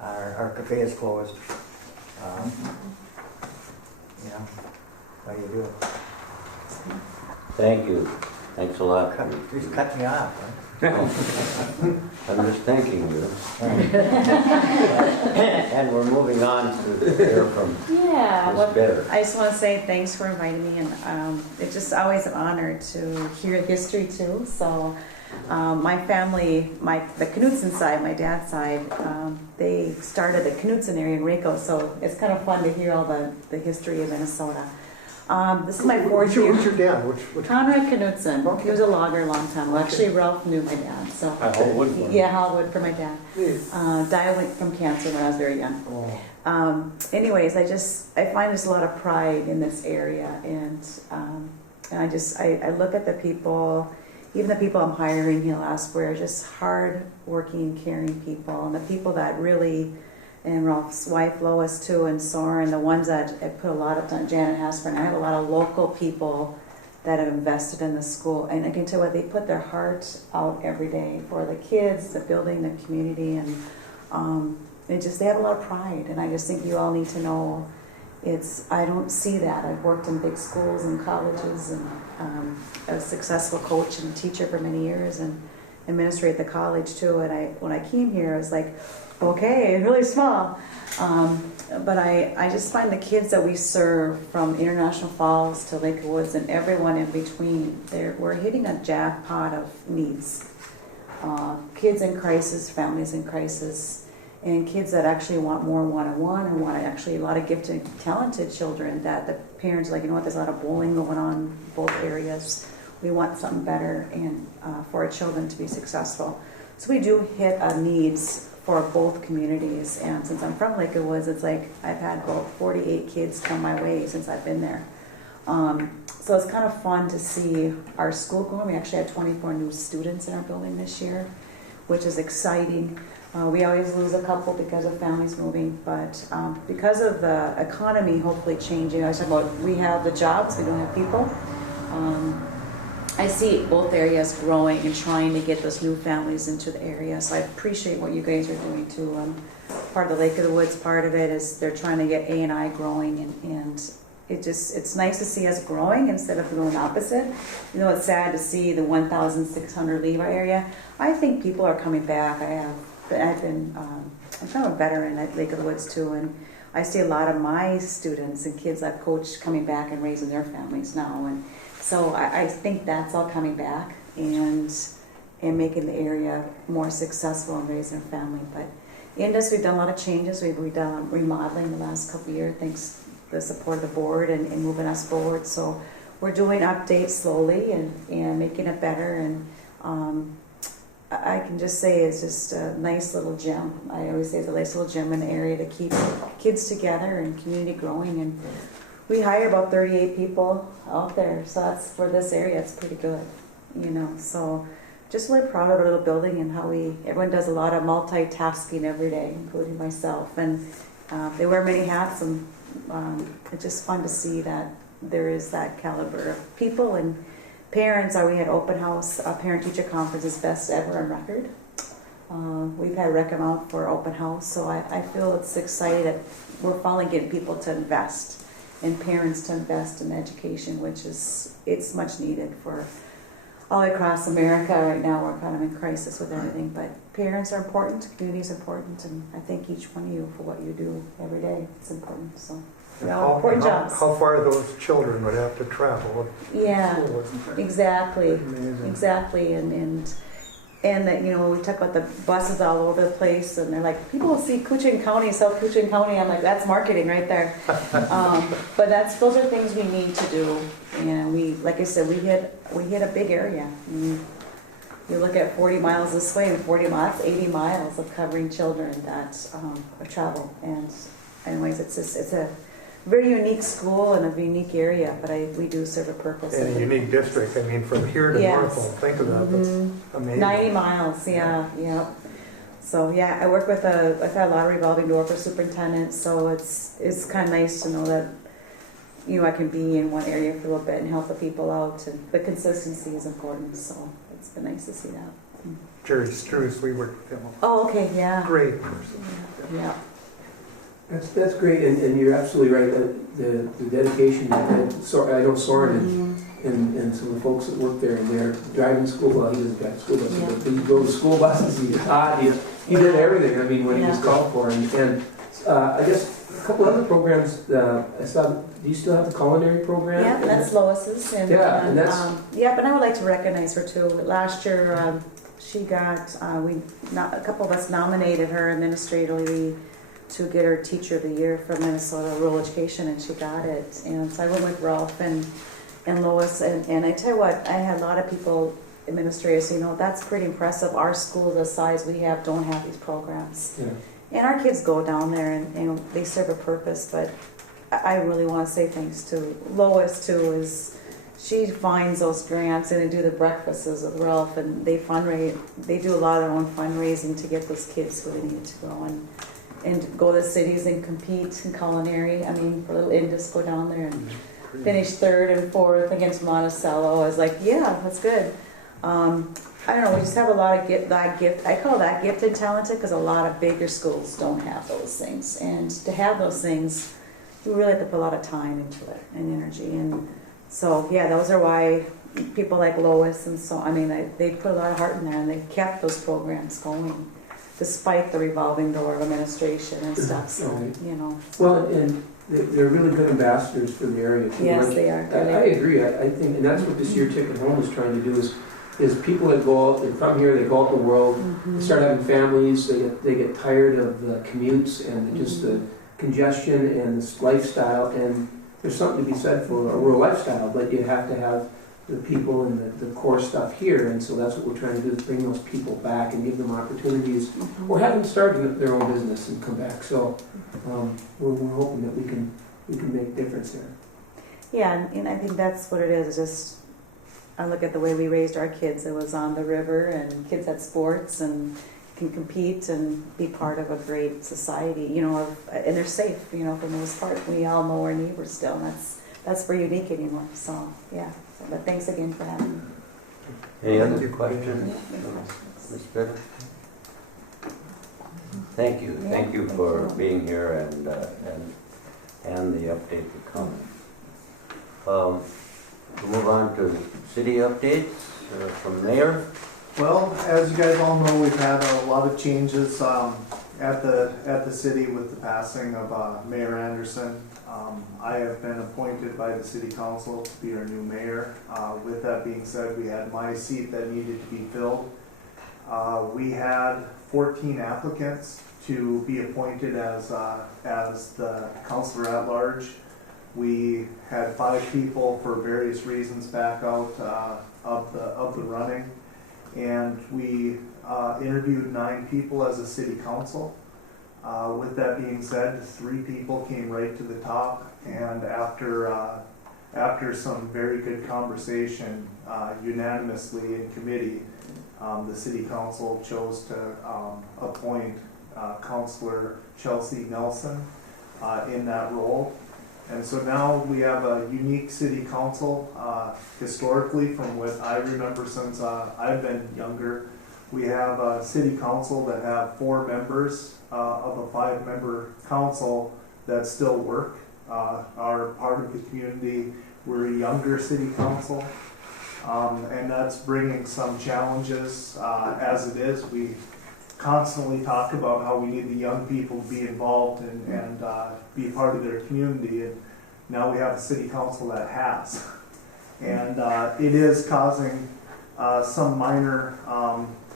Our cafe is closed. You know, how do you do it? Thank you. Thanks a lot. He's cut me off. Huh? I'm just thanking you. And we're moving on to hear from Yeah, Ms. Bitter. I just want to say thanks for inviting me, and it's just always an honor to hear history too. So my family, the Knutson side, my dad's side, they started the Knutson area in Waco, so it's kind of fun to hear all the history of Minnesota. This is my fourth year. What's your dad? Which Conrad Knutson. Okay. He was a logger a long time. Well, actually, Ralph knew my dad. So yeah, Hollywood for my dad. Died from cancer when I was very young. Anyways, I find there's a lot of pride in this area, and I look at the people, even the people I'm hiring, Hill Asper, just hard-working, caring people, and the people that really and Ralph's wife Lois too, and Soren, the ones that I put a lot of time, Janet Hasper, and I have a lot of local people that have invested in the school, and I can tell you what, they put their heart out every day for the kids, the building, the community, and they have a lot of pride, and I just think you all need to know I don't see that. I've worked in big schools and colleges, and a successful coach and teacher for many years, and administrate the college too, and when I came here I was like, okay, really small. But I just find the kids that we serve, from International Falls to Lake Woods and everyone in between, we're hitting a jackpot of needs. Kids in crisis, families in crisis, and kids that actually want more one-on-one, and want actually a lot of gifted, talented children that the parents are like, you know what, there's a lot of bullying going on in both areas. We want something better and for our children to be successful. So we do hit needs for both communities, and since I'm from Lake Woods, it's like I've had about 48 kids come my way since I've been there. So it's kind of fun to see our school growing. We actually had 24 new students in our building this year, which is exciting. We always lose a couple because of families moving, but because of the economy hopefully changing, I was talking about we have the jobs, we don't have people. I see both areas growing and trying to get those new families into the area. So I appreciate what you guys are doing too. Part of the Lake of the Woods, part of it is they're trying to get A&I growing, and it's nice to see us growing instead of going opposite. You know, it's sad to see the 1,600 leave our area. I think people are coming back. I'm kind of a veteran at Lake of the Woods too, and I see a lot of my students and kids I've coached coming back and raising their families now, and so I think that's all coming back and making the area more successful in raising a family. But in this, we've done a lot of changes. We've done remodeling the last couple of years, thanks to the support of the board and moving us forward. So we're doing updates slowly and making it better. And I can just say it's just a nice little gem. I always say it's a nice little gem in the area to keep kids together and community growing. And we hire about 38 people out there, so that's for this area. It's pretty good, you know. So just really proud of our little building and how everyone does a lot of multitasking every day, including myself. And they wear many hats, and it's just fun to see that there is that caliber of people and parents. We had open house, parent-teacher conference is best ever on record. We've had rec out for open house, so I feel it's exciting that we're finally getting people to invest and parents to invest in education, which it's much needed for all across America right now. We're kind of in crisis with everything, but parents are important, community is important, and I thank each one of you for what you do every day. It's important. So they're all important jobs. How far those children would have to travel? Yeah, exactly, Amazing. exactly, and that, you know, we talk about the buses all over the place, and they're like, people will see Koochiching County, South Koochiching County. I'm like, that's marketing right there. But those are things we need to do. And we, like I said, we hit a big area. You look at 40 miles this way and 40 miles, 80 miles of covering children that travel. And anyways, it's a very unique school and a unique area, but we do serve a purpose. In a unique district. I mean, from here to Norfolk, think of that. That's amazing. 90 miles, yeah. So yeah, I work with I've had a lot of revolving door for superintendents, so it's kind of nice to know that, you know, I can be in one area for a little bit and help the people out, and the consistency is important, so it's been nice to see that. Jerry Struess, we worked with him. Oh, okay, yeah. Great person. Yeah. That's great, and you're absolutely right. The dedication that I know Soren and some of the folks that work there, and they're driving school. Well, he doesn't drive school buses, but he drove the school buses. He taught. He did everything. I mean, when he was called for, and I guess a couple other programs. I saw. Do you still have the culinary program? Yeah, that's Lois's. And that's but I would like to recognize her too. Last year, she got a couple of us nominated her administratively to get her Teacher of the Year from Minnesota Rural Education, and she got it. And so I went with Ralph and Lois, and I tell you what, I had a lot of people, administrators, you know, that's pretty impressive. Our school, the size we have, don't have these programs. Yeah. And our kids go down there and they serve a purpose, but I really want to say thanks to Lois too, is she finds those grants and they do the breakfasts with Ralph, and they fundraise. They do a lot of their own fundraising to get those kids who they need to go. and go to the cities and compete in culinary. I mean, for little Indus, go down there and finish 3rd and 4th against Monticello. I was like, yeah, that's good. I don't know, we just have a lot of gift. I call that gifted, talented, because a lot of bigger schools don't have those things. And to have those things, you really have to put a lot of time into it and energy. And so, yeah, those are why people like Lois and so, I mean, they put a lot of heart in there and they kept those programs going despite the revolving door of administration and stuff. So, Right. you know. Well, and they're really good ambassadors for the area too. Yes, Like, they are. I agree. I think, and that's what this year Ticket Home is trying to do is people that go out, they come here, they go out in the world, Mhm. they start having families, they get tired of the commutes and just the congestion and this lifestyle, and there's something to be said for a rural lifestyle, but you have to have the people and the core stuff here, and so that's what we're trying to do, is bring those people back and give them opportunities, or have them start their own business and come back. So we're hoping that we can make a difference there. Yeah, and I think that's what it is. It's just, I look at the way we raised our kids. It was on the river, and kids had sports and can compete and be part of a great society, you know, and they're safe, you know, for the most part. We all know our neighbors still, and that's very unique anymore. So, yeah. But thanks again for having me. Any other questions? Ms. Bitter? Thank you. Thank you for being here and the update to come. We'll move on to city updates from Mayor. Well, as you guys all know, we've had a lot of changes at the city with the passing of Mayor Anderson. I have been appointed by the city council to be our new mayor. With that being said, we had my seat that needed to be filled. We had 14 applicants to be appointed as the councilor at large. We had 5 people for various reasons back out of the running, and we interviewed 9 people as a city council. With that being said, 3 people came right to the top, and after some very good conversation, unanimously in committee, the city council chose to appoint Councilor Chelsea Nelson in that role. And so now we have a unique city council. Historically, from what I remember since I've been younger, we have a city council that have 4 members of a 5-member council that still work, are part of the community. We're a younger city council, and that's bringing some challenges as it is. We constantly talk about how we need the young people to be involved and be part of their community, and now we have a city council that has. And it is causing some minor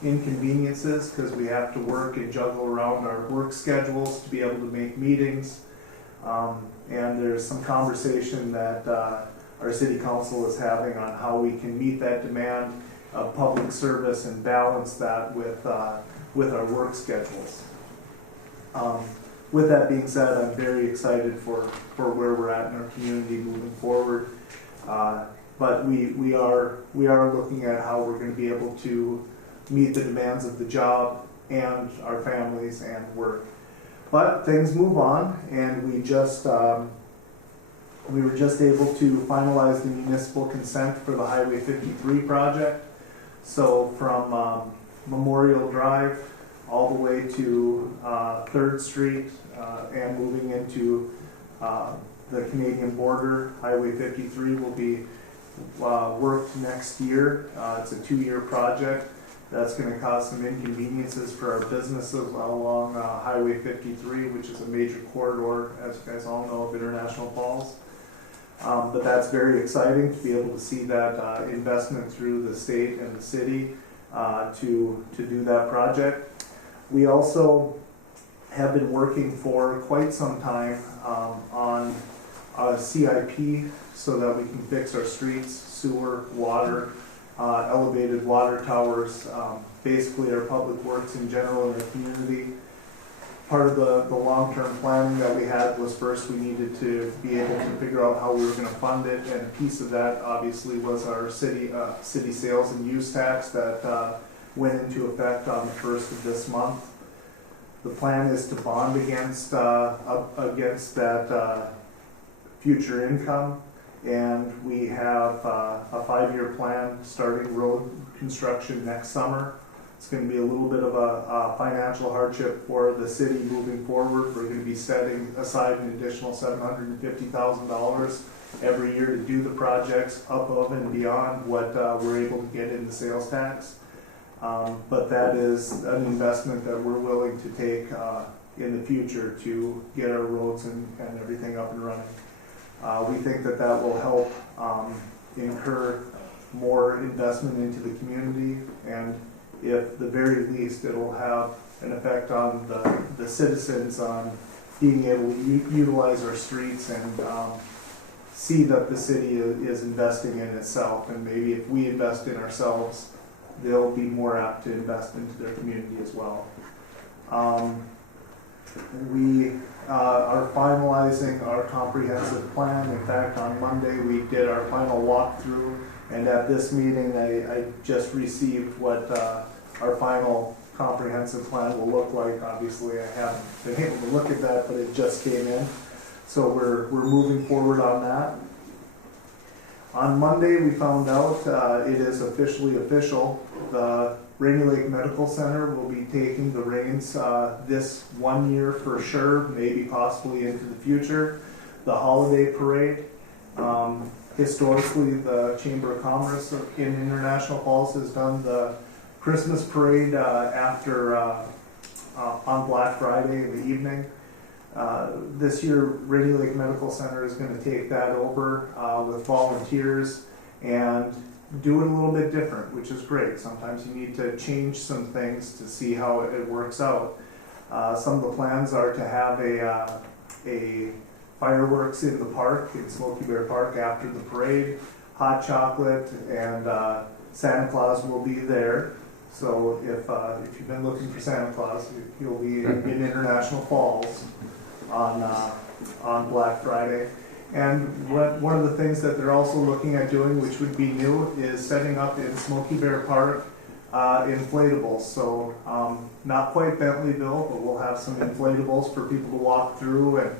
inconveniences because we have to work and juggle around our work schedules to be able to make meetings. And there's some conversation that our city council is having on how we can meet that demand of public service and balance that with our work schedules. With that being said, I'm very excited for where we're at in our community moving forward. But we are looking at how we're going to be able to meet the demands of the job and our families and work. But things move on, and we were just able to finalize the municipal consent for the Highway 53 project. So from Memorial Drive all the way to 3rd Street and moving into the Canadian border, Highway 53 will be worked next year. It's a 2-year project. That's going to cause some inconveniences for our businesses along Highway 53, which is a major corridor, as you guys all know, of International Falls. But that's very exciting to be able to see that investment through the state and the city to do that project. We also have been working for quite some time on a CIP so that we can fix our streets, sewer, water, elevated water towers, basically our public works in general in the community. Part of the long-term planning that we had was first we needed to be able to figure out how we were going to fund it, and a piece of that obviously was our city sales and use tax that went into effect on the 1st of this month. The plan is to bond against that future income, and we have a 5-year plan starting road construction next summer. It's going to be a little bit of a financial hardship for the city moving forward. We're going to be setting aside an additional $750,000 every year to do the projects above and beyond what we're able to get in the sales tax. But that is an investment that we're willing to take in the future to get our roads and everything up and running. We think that that will help incur more investment into the community, and if the very least, it'll have an effect on the citizens on being able to utilize our streets and see that the city is investing in itself. And maybe if we invest in ourselves, they'll be more apt to invest into their community as well. We are finalizing our comprehensive plan. In fact, on Monday we did our final walkthrough, and at this meeting I just received what our final comprehensive plan will look like. Obviously I haven't been able to look at that, but it just came in. So we're moving forward on that. On Monday we found out it is officially official. The Rainy Lake Medical Center will be taking the reins this 1 year for sure, maybe possibly into the future. The holiday parade. Historically, the Chamber of Commerce in International Falls has done the Christmas parade on Black Friday in the evening. This year, Rainy Lake Medical Center is going to take that over with volunteers and do it a little bit different, which is great. Sometimes you need to change some things to see how it works out. Some of the plans are to have a fireworks in the park, in Smoky Bear Park after the parade, hot chocolate, and Santa Claus will be there. So if you've been looking for Santa Claus, you'll be in International Falls on Black Friday. And one of the things that they're also looking at doing, which would be new, is setting up in Smoky Bear Park inflatables. So not quite Bentleyville, but we'll have some inflatables for people to walk through. And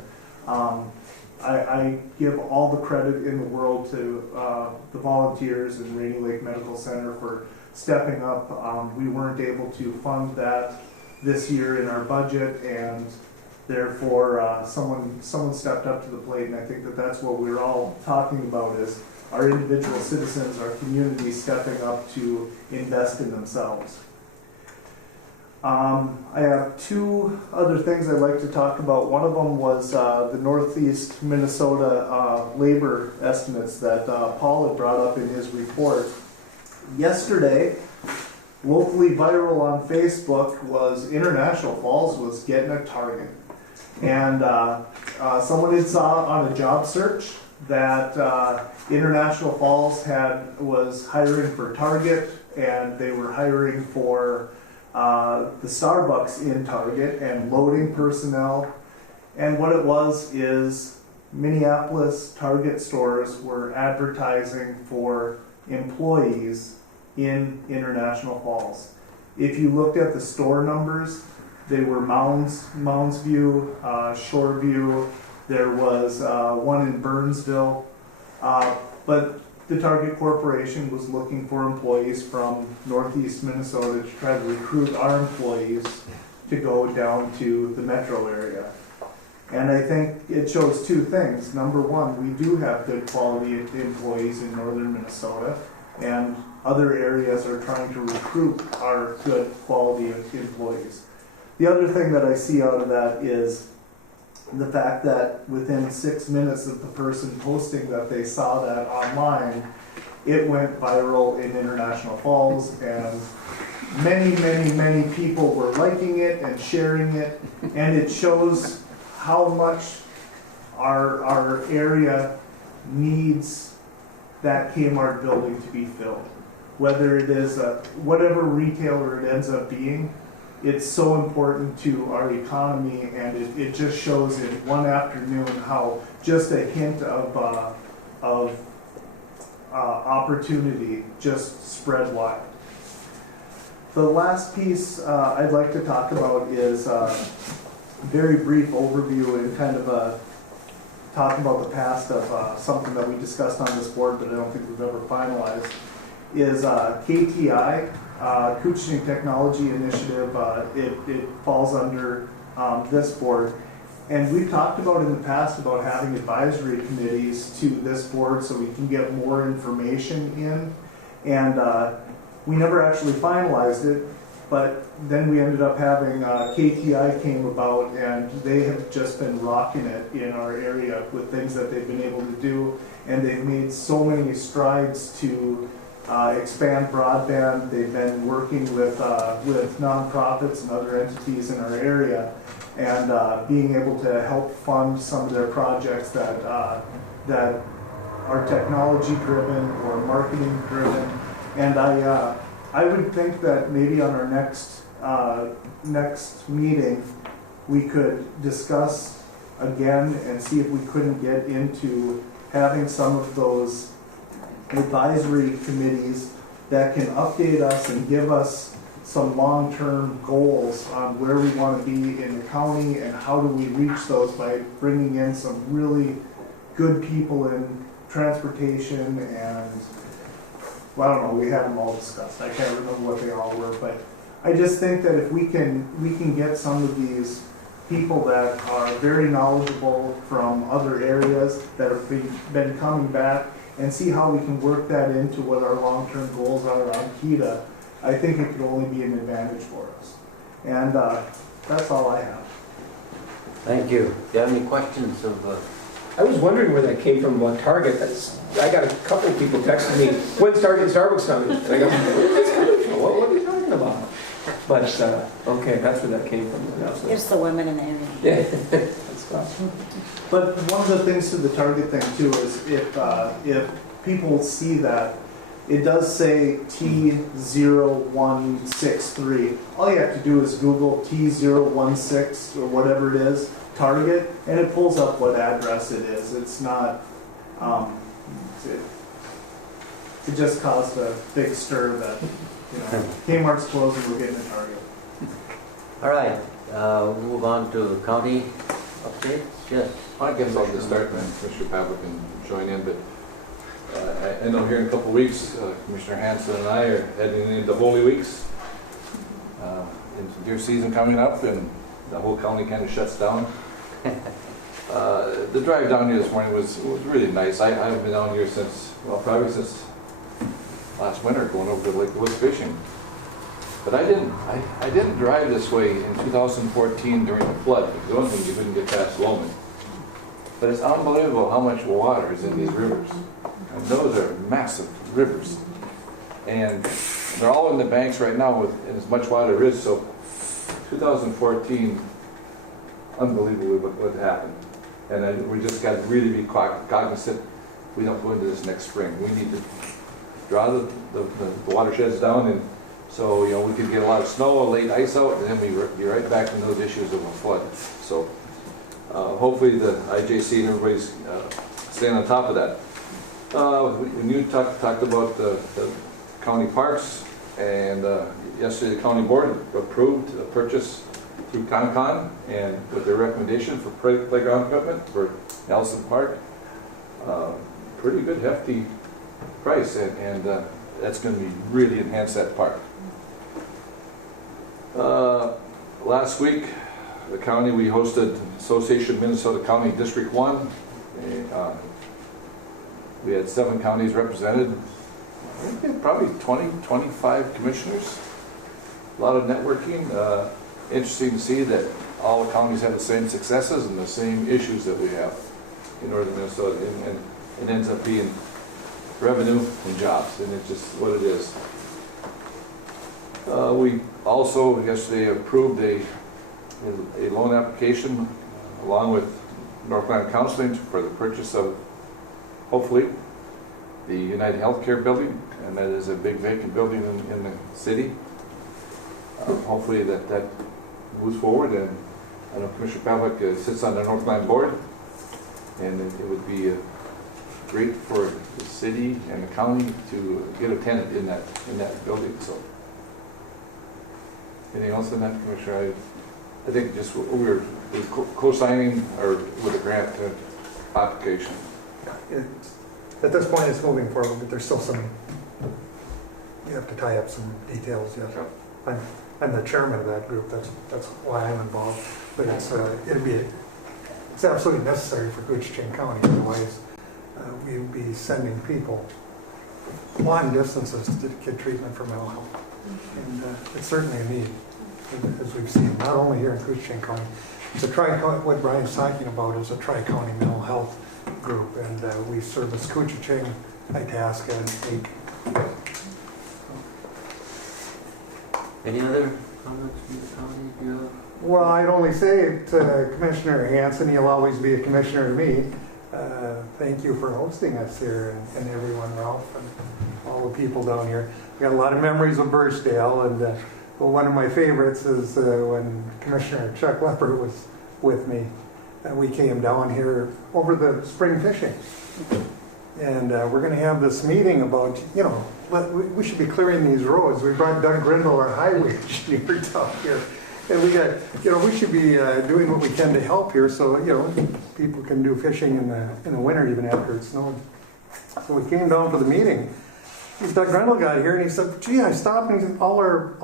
I give all the credit in the world to the volunteers in Rainy Lake Medical Center for stepping up. We weren't able to fund that this year in our budget, and therefore someone stepped up to the plate, and I think that that's what we're all talking about, is our individual citizens, our community stepping up to invest in themselves. I have two other things I'd like to talk about. One of them was the Northeast Minnesota labor estimates that Paul had brought up in his report. Yesterday, locally viral on Facebook was International Falls was getting a target. And someone had saw on a job search that International Falls was hiring for Target, and they were hiring for the Starbucks in Target and loading personnel. And what it was is Minneapolis Target stores were advertising for employees in International Falls. If you looked at the store numbers, they were Mounds View, Shoreview. There was one in Burnsville. But the Target Corporation was looking for employees from Northeast Minnesota to try to recruit our employees to go down to the metro area. And I think it shows two things. Number one, we do have good quality employees in northern Minnesota, and other areas are trying to recruit our good quality employees. The other thing that I see out of that is the fact that within 6 minutes of the person posting that they saw that online, it went viral in International Falls, and many people were liking it and sharing it, and it shows how much our area needs that Kmart building to be filled. Whether it is whatever retailer it ends up being, it's so important to our economy, and it just shows in one afternoon how just a hint of opportunity just spread wide. The last piece I'd like to talk about is a very brief overview and kind of talk about the past of something that we discussed on this board that I don't think we've ever finalized, is KTI, Koochiching Technology Initiative. It falls under this board. And we've talked about in the past about having advisory committees to this board so we can get more information in. And we never actually finalized it, but then we ended up having KTI came about, and they have just been rocking it in our area with things that they've been able to do. And they've made so many strides to expand broadband. They've been working with nonprofits and other entities in our area, and being able to help fund some of their projects that are technology driven or marketing driven. And I would think that maybe on our next meeting we could discuss again and see if we couldn't get into having some of those advisory committees that can update us and give us some long-term goals on where we want to be in the county and how do we reach those by bringing in some really good people in transportation. And well, I don't know, we have them all discussed. I can't remember what they all were, but I just think that if we can get some of these people that are very knowledgeable from other areas that have been coming back and see how we can work that into what our long-term goals are around KEDA, I think it could only be an advantage for us. And that's all I have. Thank you. Do you have any questions of? I was wondering where that came from about Target. I got a couple of people texting me, when's Target and Starbucks coming? And I go, where's this coming from? What are you talking about? But, okay, that's where that came from. It's the women in the area. Yeah, that's awesome. But one of the things to the Target thing too is if people see that, it does say T0163. All you have to do is Google T016 or whatever it is, Target, and it pulls up what address it is. It's not, it just caused a big stir that, Kmart's closed and we're getting a Target. All right, we'll move on to county updates. Yes. I guess I'll just start, and then Commissioner Pavlik can join in. But I know here in a couple of weeks, Commissioner Hanson and I are heading into Holy Weeks, into deer season coming up, and the whole county kind of shuts down. The drive down here this morning was really nice. I haven't been down here since, well, probably since last winter, going over to Lake Woods fishing. But I didn't drive this way in 2014 during the flood, because the one thing you couldn't get past Loman. But it's unbelievable how much water is in these rivers. And those are massive rivers. And they're all in the banks right now with as much water as there is. So 2014, unbelievably what happened. And then we just got to really be cognizant we don't go into this next spring. We need to draw the watersheds down, and so we could get a lot of snow, a late ice out, and then we be right back in those issues of a flood. So hopefully the IJC and everybody's staying on top of that. When you talked about the county parks, and yesterday the county board approved a purchase through CONCON and with their recommendation for playground equipment for Nelson Park. Pretty good hefty price, and that's going to be really enhance that park. Last week, the county, we hosted Association Minnesota County District 1. We had 7 counties represented, I think probably 20, 25 commissioners. A lot of networking. Interesting to see that all the counties have the same successes and the same issues that we have in northern Minnesota, and it ends up being revenue and jobs, and it's just what it is. We also yesterday approved a loan application along with Northland Counseling for the purchase of, hopefully, the United Healthcare building, and that is a big vacant building in the city. Hopefully that moves forward, and I know Commissioner Pavlik sits on the Northland board, and it would be great for the city and the county to get a tenant in that building. So Anything else on that, Commissioner? I think just we were co-signing or with a grant application. At this point, it's moving forward, but there's still some, you have to tie up some details yet. I'm the chairman of that group, that's why I'm involved. But it's absolutely necessary for Koochiching County, otherwise we'd be sending people long distances to get treatment for mental health. And it's certainly a need, as we've seen, not only here in Koochiching County. It's a what Brian's talking about is a tri-county mental health group, and we service Koochiching, Itasca, and Lake. Any other comments from the county? Do you have? Well, I'd only say it to Commissioner Hanson, he'll always be a commissioner to me. Thank you for hosting us here, and everyone, Ralph, and all the people down here. We got a lot of memories of Birchdale, and well, one of my favorites is when Commissioner Chuck Lepper was with me. We came down here over the spring fishing. And we're going to have this meeting about, we should be clearing these roads. We brought Doug Grindle, our highway engineer, down here. And we got, we should be doing what we can to help here so, people can do fishing in the winter even after it snowed. So we came down for the meeting. Doug Grindle got here and he said, gee, I stopped and he said, all our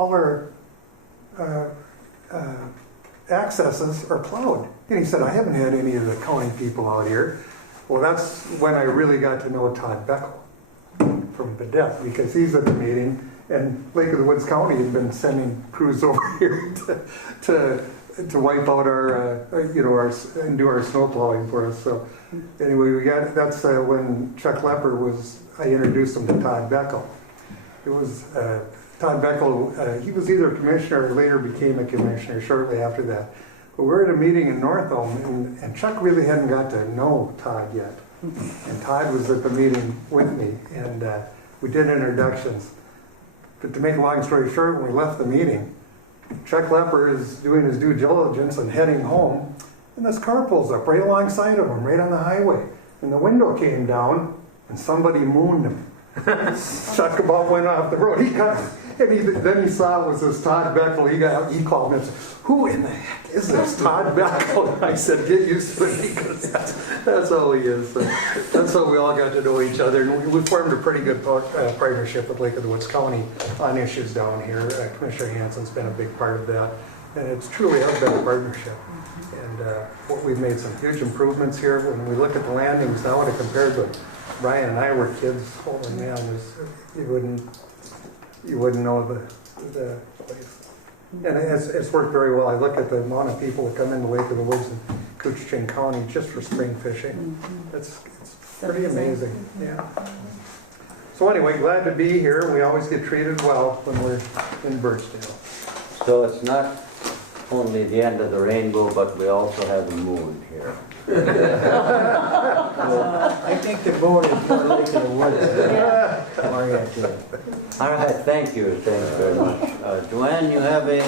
accesses are plowed. And he said, I haven't had any of the county people out here. Well, that's when I really got to know Todd Beckel from Bedeth, because he's at the meeting, and Lake of the Woods County had been sending crews over here to wipe out our and do our snow plowing for us. So anyway, that's when Chuck Lepper I introduced him to Todd Beckel. It was Todd Beckel, he was either a commissioner or later became a commissioner shortly after that. But we were at a meeting in Northome, and Chuck really hadn't got to know Todd yet. And Todd was at the meeting with me, and we did introductions. But to make a long story short, when we left the meeting, Chuck Lepper is doing his due diligence and heading home, and this car pulls up right alongside of him, right on the highway. And the window came down, and somebody mooned him. Chuck about went off the road. Then he saw it was this Todd Beckel. He called me and said, who in the heck is this Todd Beckel? And I said, get used to it, because that's how he is. That's how we all got to know each other. And we formed a pretty good partnership with Lake of the Woods County on issues down here. Commissioner Hanson's been a big part of that. And it's truly a better partnership. And we've made some huge improvements here. When we look at the landings now, to compare to Brian and I were kids, holy man, you wouldn't know the place. And it's worked very well. I look at the amount of people that come into Lake of the Woods in Koochiching County just for spring fishing. It's pretty amazing. Yeah. So anyway, glad to be here. We always get treated well when we're in Birchdale. So it's not only the end of the rainbow, but we also have the moon here. I think the moon is more Lake of the Woods. All right, thank you very much. Joanne, you have a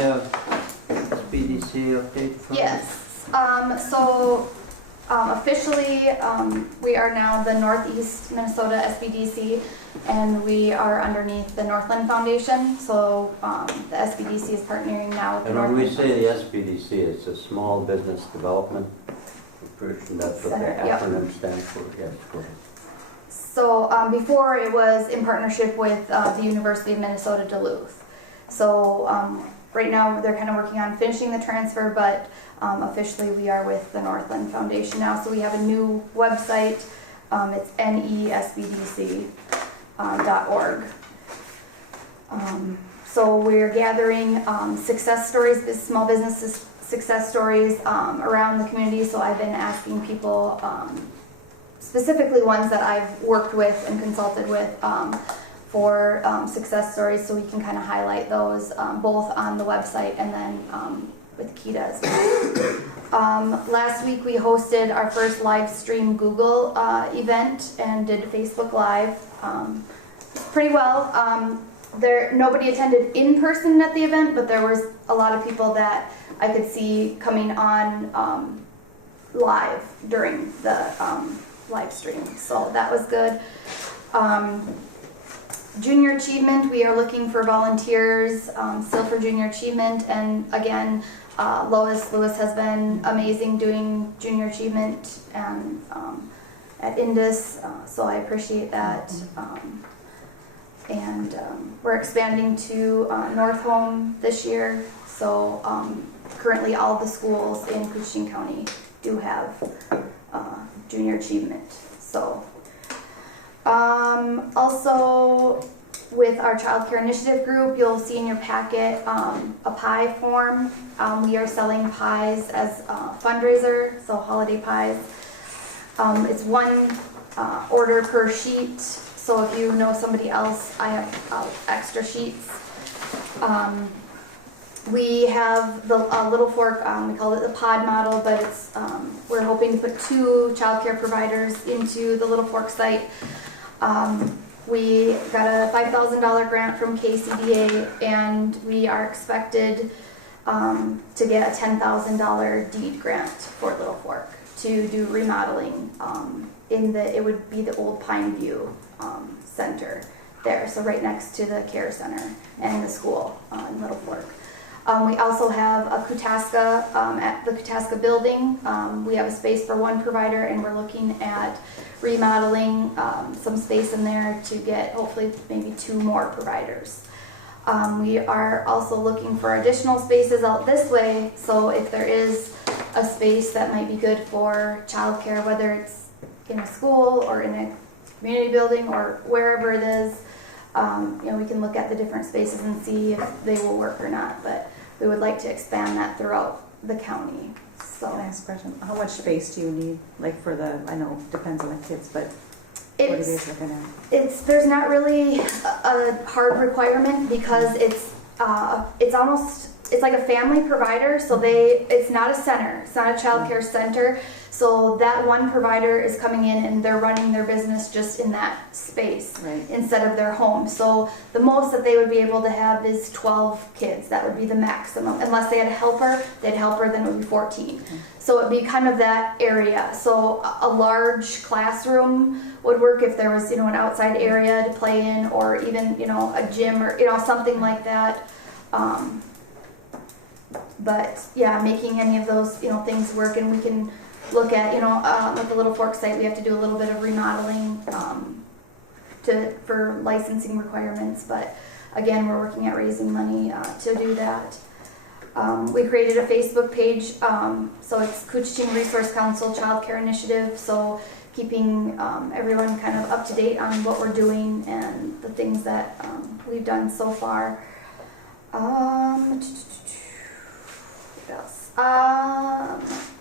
SBDC update for us? Yes. Officially, we are now the Northeast Minnesota SBDC, and we are underneath the Northland Foundation. So the SBDC is partnering now with the And when Northland we say the SBDC, it's a Small Business Development Corporation. That's what the acronym stands for. Yes, correct. So before it was in partnership with the University of Minnesota Duluth. So right now they're kind of working on finishing the transfer, but officially we are with the Northland Foundation now. So we have a new website. It's nesbdc.org. So we're gathering success stories, small businesses success stories around the community. So I've been asking people, specifically ones that I've worked with and consulted with, for success stories, so we can kind of highlight those both on the website and then with Kita as well. Last week we hosted our first live stream Google event and did Facebook Live pretty well. Nobody attended in person at the event, but there was a lot of people that I could see coming on live during the live stream, so that was good. Junior achievement, we are looking for volunteers still for junior achievement, and again, Lois has been amazing doing junior achievement and at Indus, so I appreciate that. And we're expanding to North Home this year, so currently all the schools in Koochiching County do have junior achievement. So also with our Child Care Initiative group, you'll see in your packet a pie form. We are selling pies as a fundraiser, so holiday pies. It's one order per sheet, so if you know somebody else, I have extra sheets. We have the Little Fork, we call it the pod model, but it's we're hoping to put 2 childcare providers into the Little Fork site. We got a $5,000 grant from KCDA, and we are expected to get a $10,000 deed grant for Little Fork to do remodeling it would be the old Pine View Center there, so right next to the care center and the school in Little Fork. We also have a Kootaska at the Kootaska building. We have a space for 1 provider, and we're looking at remodeling some space in there to get hopefully maybe 2 more providers. We are also looking for additional spaces out this way, so if there is a space that might be good for childcare, whether it's in a school or in a community building or wherever it is, we can look at the different spaces and see if they will work or not, but we would like to expand that throughout the county. So, Can I ask a question? How much space do you need, like for I know it depends on the kids, but what are you guys looking at? there's not really a hard requirement because it's like a family provider, so it's not a center, it's not a child care center. So that 1 provider is coming in and they're running their business just in that space instead of their home. So the most that they would be able to have is 12 kids. That would be the maximum. Unless they had a helper, then it would be 14. So it would be kind of that area. So a large classroom would work if there was, an outside area to play in, or even, a gym or, something like that. But yeah, making any of those, things work, and we can look at, with the Little Fork site, we have to do a little bit of remodeling for licensing requirements, but again, we're working at raising money to do that. We created a Facebook page, so it's Koochiching Resource Council Child Care Initiative, so keeping everyone kind of up to date on what we're doing and the things that we've done so far. What else?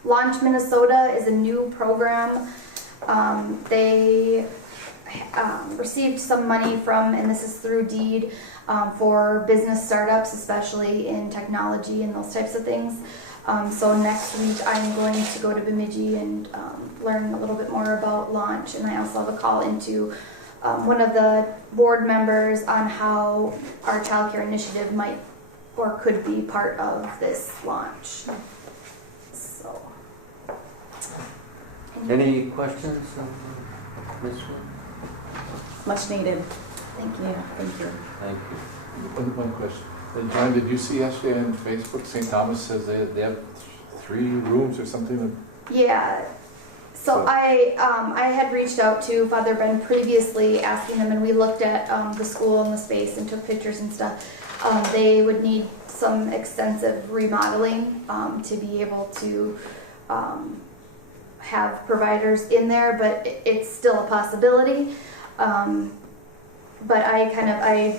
Launch Minnesota is a new program. They received some money from, and this is through deed, for business startups, especially in technology and those types of things. So next week I'm going to go to Bemidji and learn a little bit more about Launch, and I also have a call into one of the board members on how our child care initiative might or could be part of this launch. So. Any questions, Ms. Wood? Much needed. Thank you. Thank you. Thank you. One question. John, did you see yesterday on Facebook, St. Thomas says they have 3 rooms or something? Yeah. So I had reached out to Father Ben previously asking them, and we looked at the school and the space and took pictures and stuff. They would need some extensive remodeling to be able to have providers in there, but it's still a possibility. But I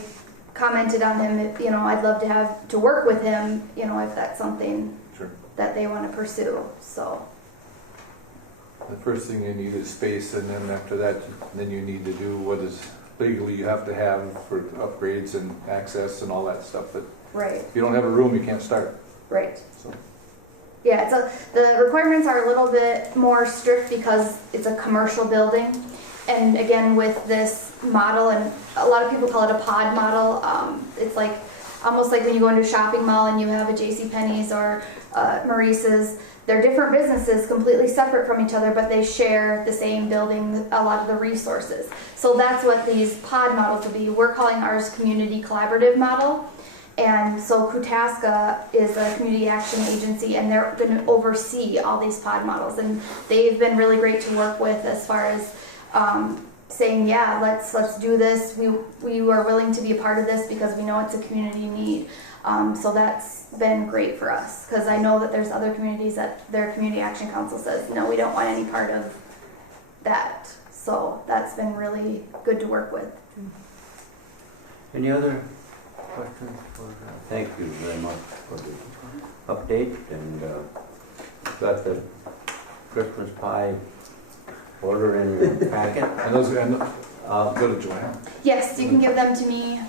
commented on him, I'd love to work with him, if that's something that they want to pursue. So The first thing you need is space, and then after that, then you need to do what is legally you have to have for upgrades and access and all that stuff. But if you don't have a room, you can't start. Right. So. Yeah, the requirements are a little bit more strict because it's a commercial building. And again, with this model, and a lot of people call it a pod model, it's like almost like when you go into a shopping mall and you have a JCPenney's or Maurice's. they're different businesses, completely separate from each other, but they share the same building, a lot of the resources. So that's what these pod models will be. We're calling ours community collaborative model. And so Koochiching is a community action agency, and they're going to oversee all these pod models. And they've been really great to work with as far as saying, yeah, let's do this. We are willing to be a part of this because we know it's a community need. So that's been great for us, because I know that there's other communities that their community action council says, no, we don't want any part of that. So that's been really good to work with. Any other questions? Thank you very much for the update, and got the Christmas pie order in your packet. And those go to Joanne. Yes, you can give them to me.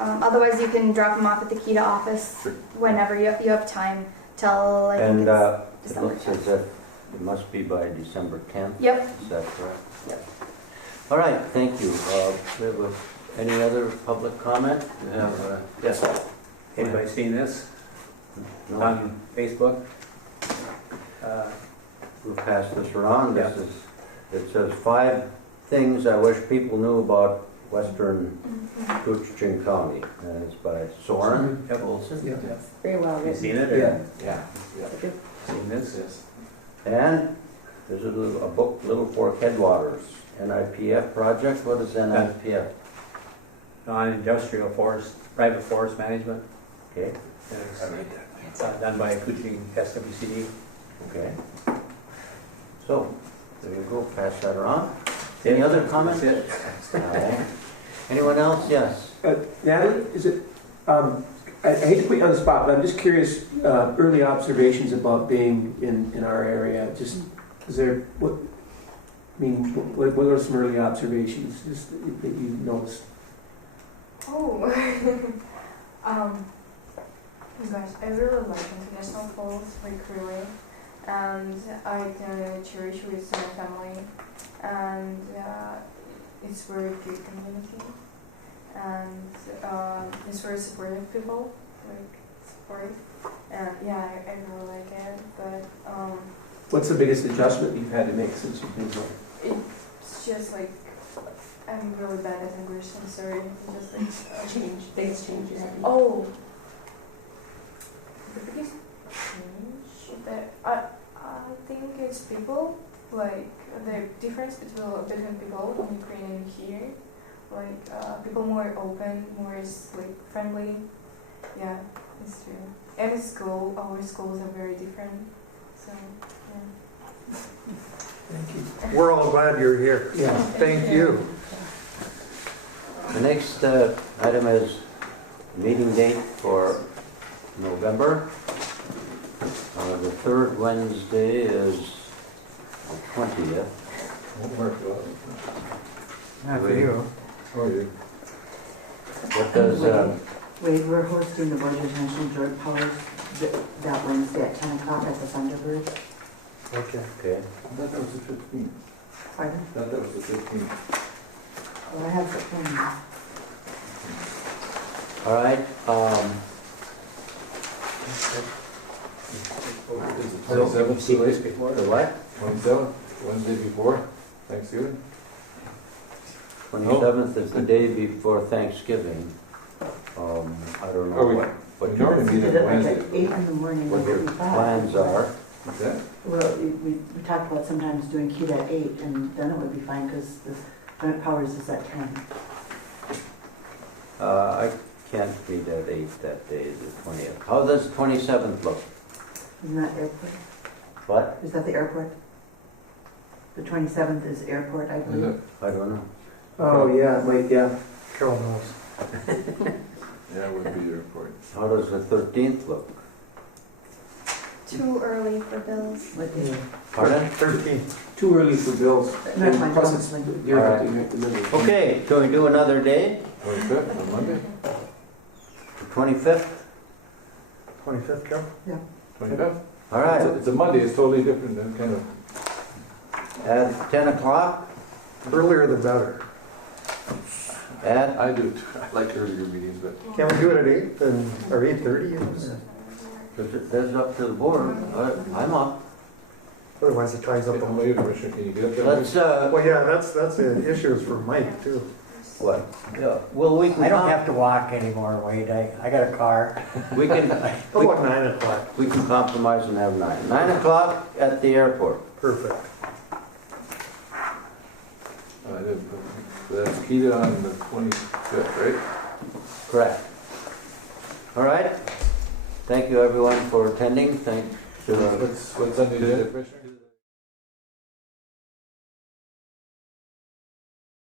Otherwise, you can drop them off at the KEDA office Sure. whenever you have time till I think And it's it December looks as 10th. if it must be by December 10th. Yep. Is that correct? Yep. All right, thank you. Any other public comment? Yes. Anybody seen this No? on Facebook? We'll pass this around. Yeah. It says 5 things I wish people knew about Western Koochiching County. And it's by Soren Yep. Olson. Very well You written. seen it? Yeah. Yeah. Seen this? Yes. And there's a book, Little Fork Headwaters, NIPF project. What is NIPF? Non-industrial forest, private forest management. Okay, And it's done by Koochiching SWCD. okay. So, there you go, pass that around. Any other comments? That's it. All right. Anyone else? Yes. Natalie, is it, I hate to put you on the spot, but I'm just curious, early observations about being in our area. Just, is there, what are some early observations just that you noticed? Oh, gosh, I really like international falls, like really, and I cherish with my family, and it's very good community, and it's very supportive people, like support, and yeah, I really like it. But What's the biggest adjustment you've had to make since you've been here? it's just like I'm really bad at English. I'm sorry. It's just like Biggest changes. oh, the biggest change that I think it's people, like the difference between people in Ukraine and here, like people more open, more like friendly. Yeah, it's true. And in school, our schools are very different. So yeah. Thank you. We're all glad you're here. Yeah. Thank you. The next item is meeting date for November. The third Wednesday is the 20th. After you. How are you? What does, Wade, we're hosting the Board of International Joint Powers that Wednesday at 10 o'clock at the Thunderbird. Okay. okay, I thought that was the 15th. Pardon? I thought that was the 15th. Well, I have September. all right. Is the 27th too late? The what? 27th, Wednesday before Thanksgiving? 27th is the day before Thanksgiving. I don't Oh, know what we your normally meet Did on it like at Wednesday. 8 in the morning. what your would be fine. plans are. What's that? Well, we talked about sometimes doing KEDA at 8, and then it would be fine because the Joint Powers is at 10. I can't meet at 8 that day, the 20th. How does the 27th look? Isn't that airport? What? Is that the airport? The 27th is airport, I Is believe. it? I don't know. Oh, yeah, wait, yeah. Carol knows. Yeah, it would be your report. How does the 13th look? Too early for bills. What day? Pardon? 13th. Too early for bills. No, And my plus it's counseling. you're All at right. the middle. Okay, can we do another day? 25th on Monday? The 25th? 25th, Carol? 25th? All right, It's a Monday, it's totally different than kind of. at 10 o'clock? Earlier the better. At, I do, I like earlier meetings, but. Can we do it at 8 or 8:30? that's up to the board. I'm up. Otherwise it ties up Get the the whole. way, Commissioner, can you get up there? Let's, Well, yeah, that's the issues for Mike too. what? Yeah, well, we can. I don't have to walk anymore, Wade. I got a car. We can, How about 9 o'clock? we can compromise and have 9. 9 o'clock at the airport. Perfect. That's Kita on the 25th, right? Correct. All right. Thank you, everyone, for attending. Thanks to What's on the agenda, Commissioner?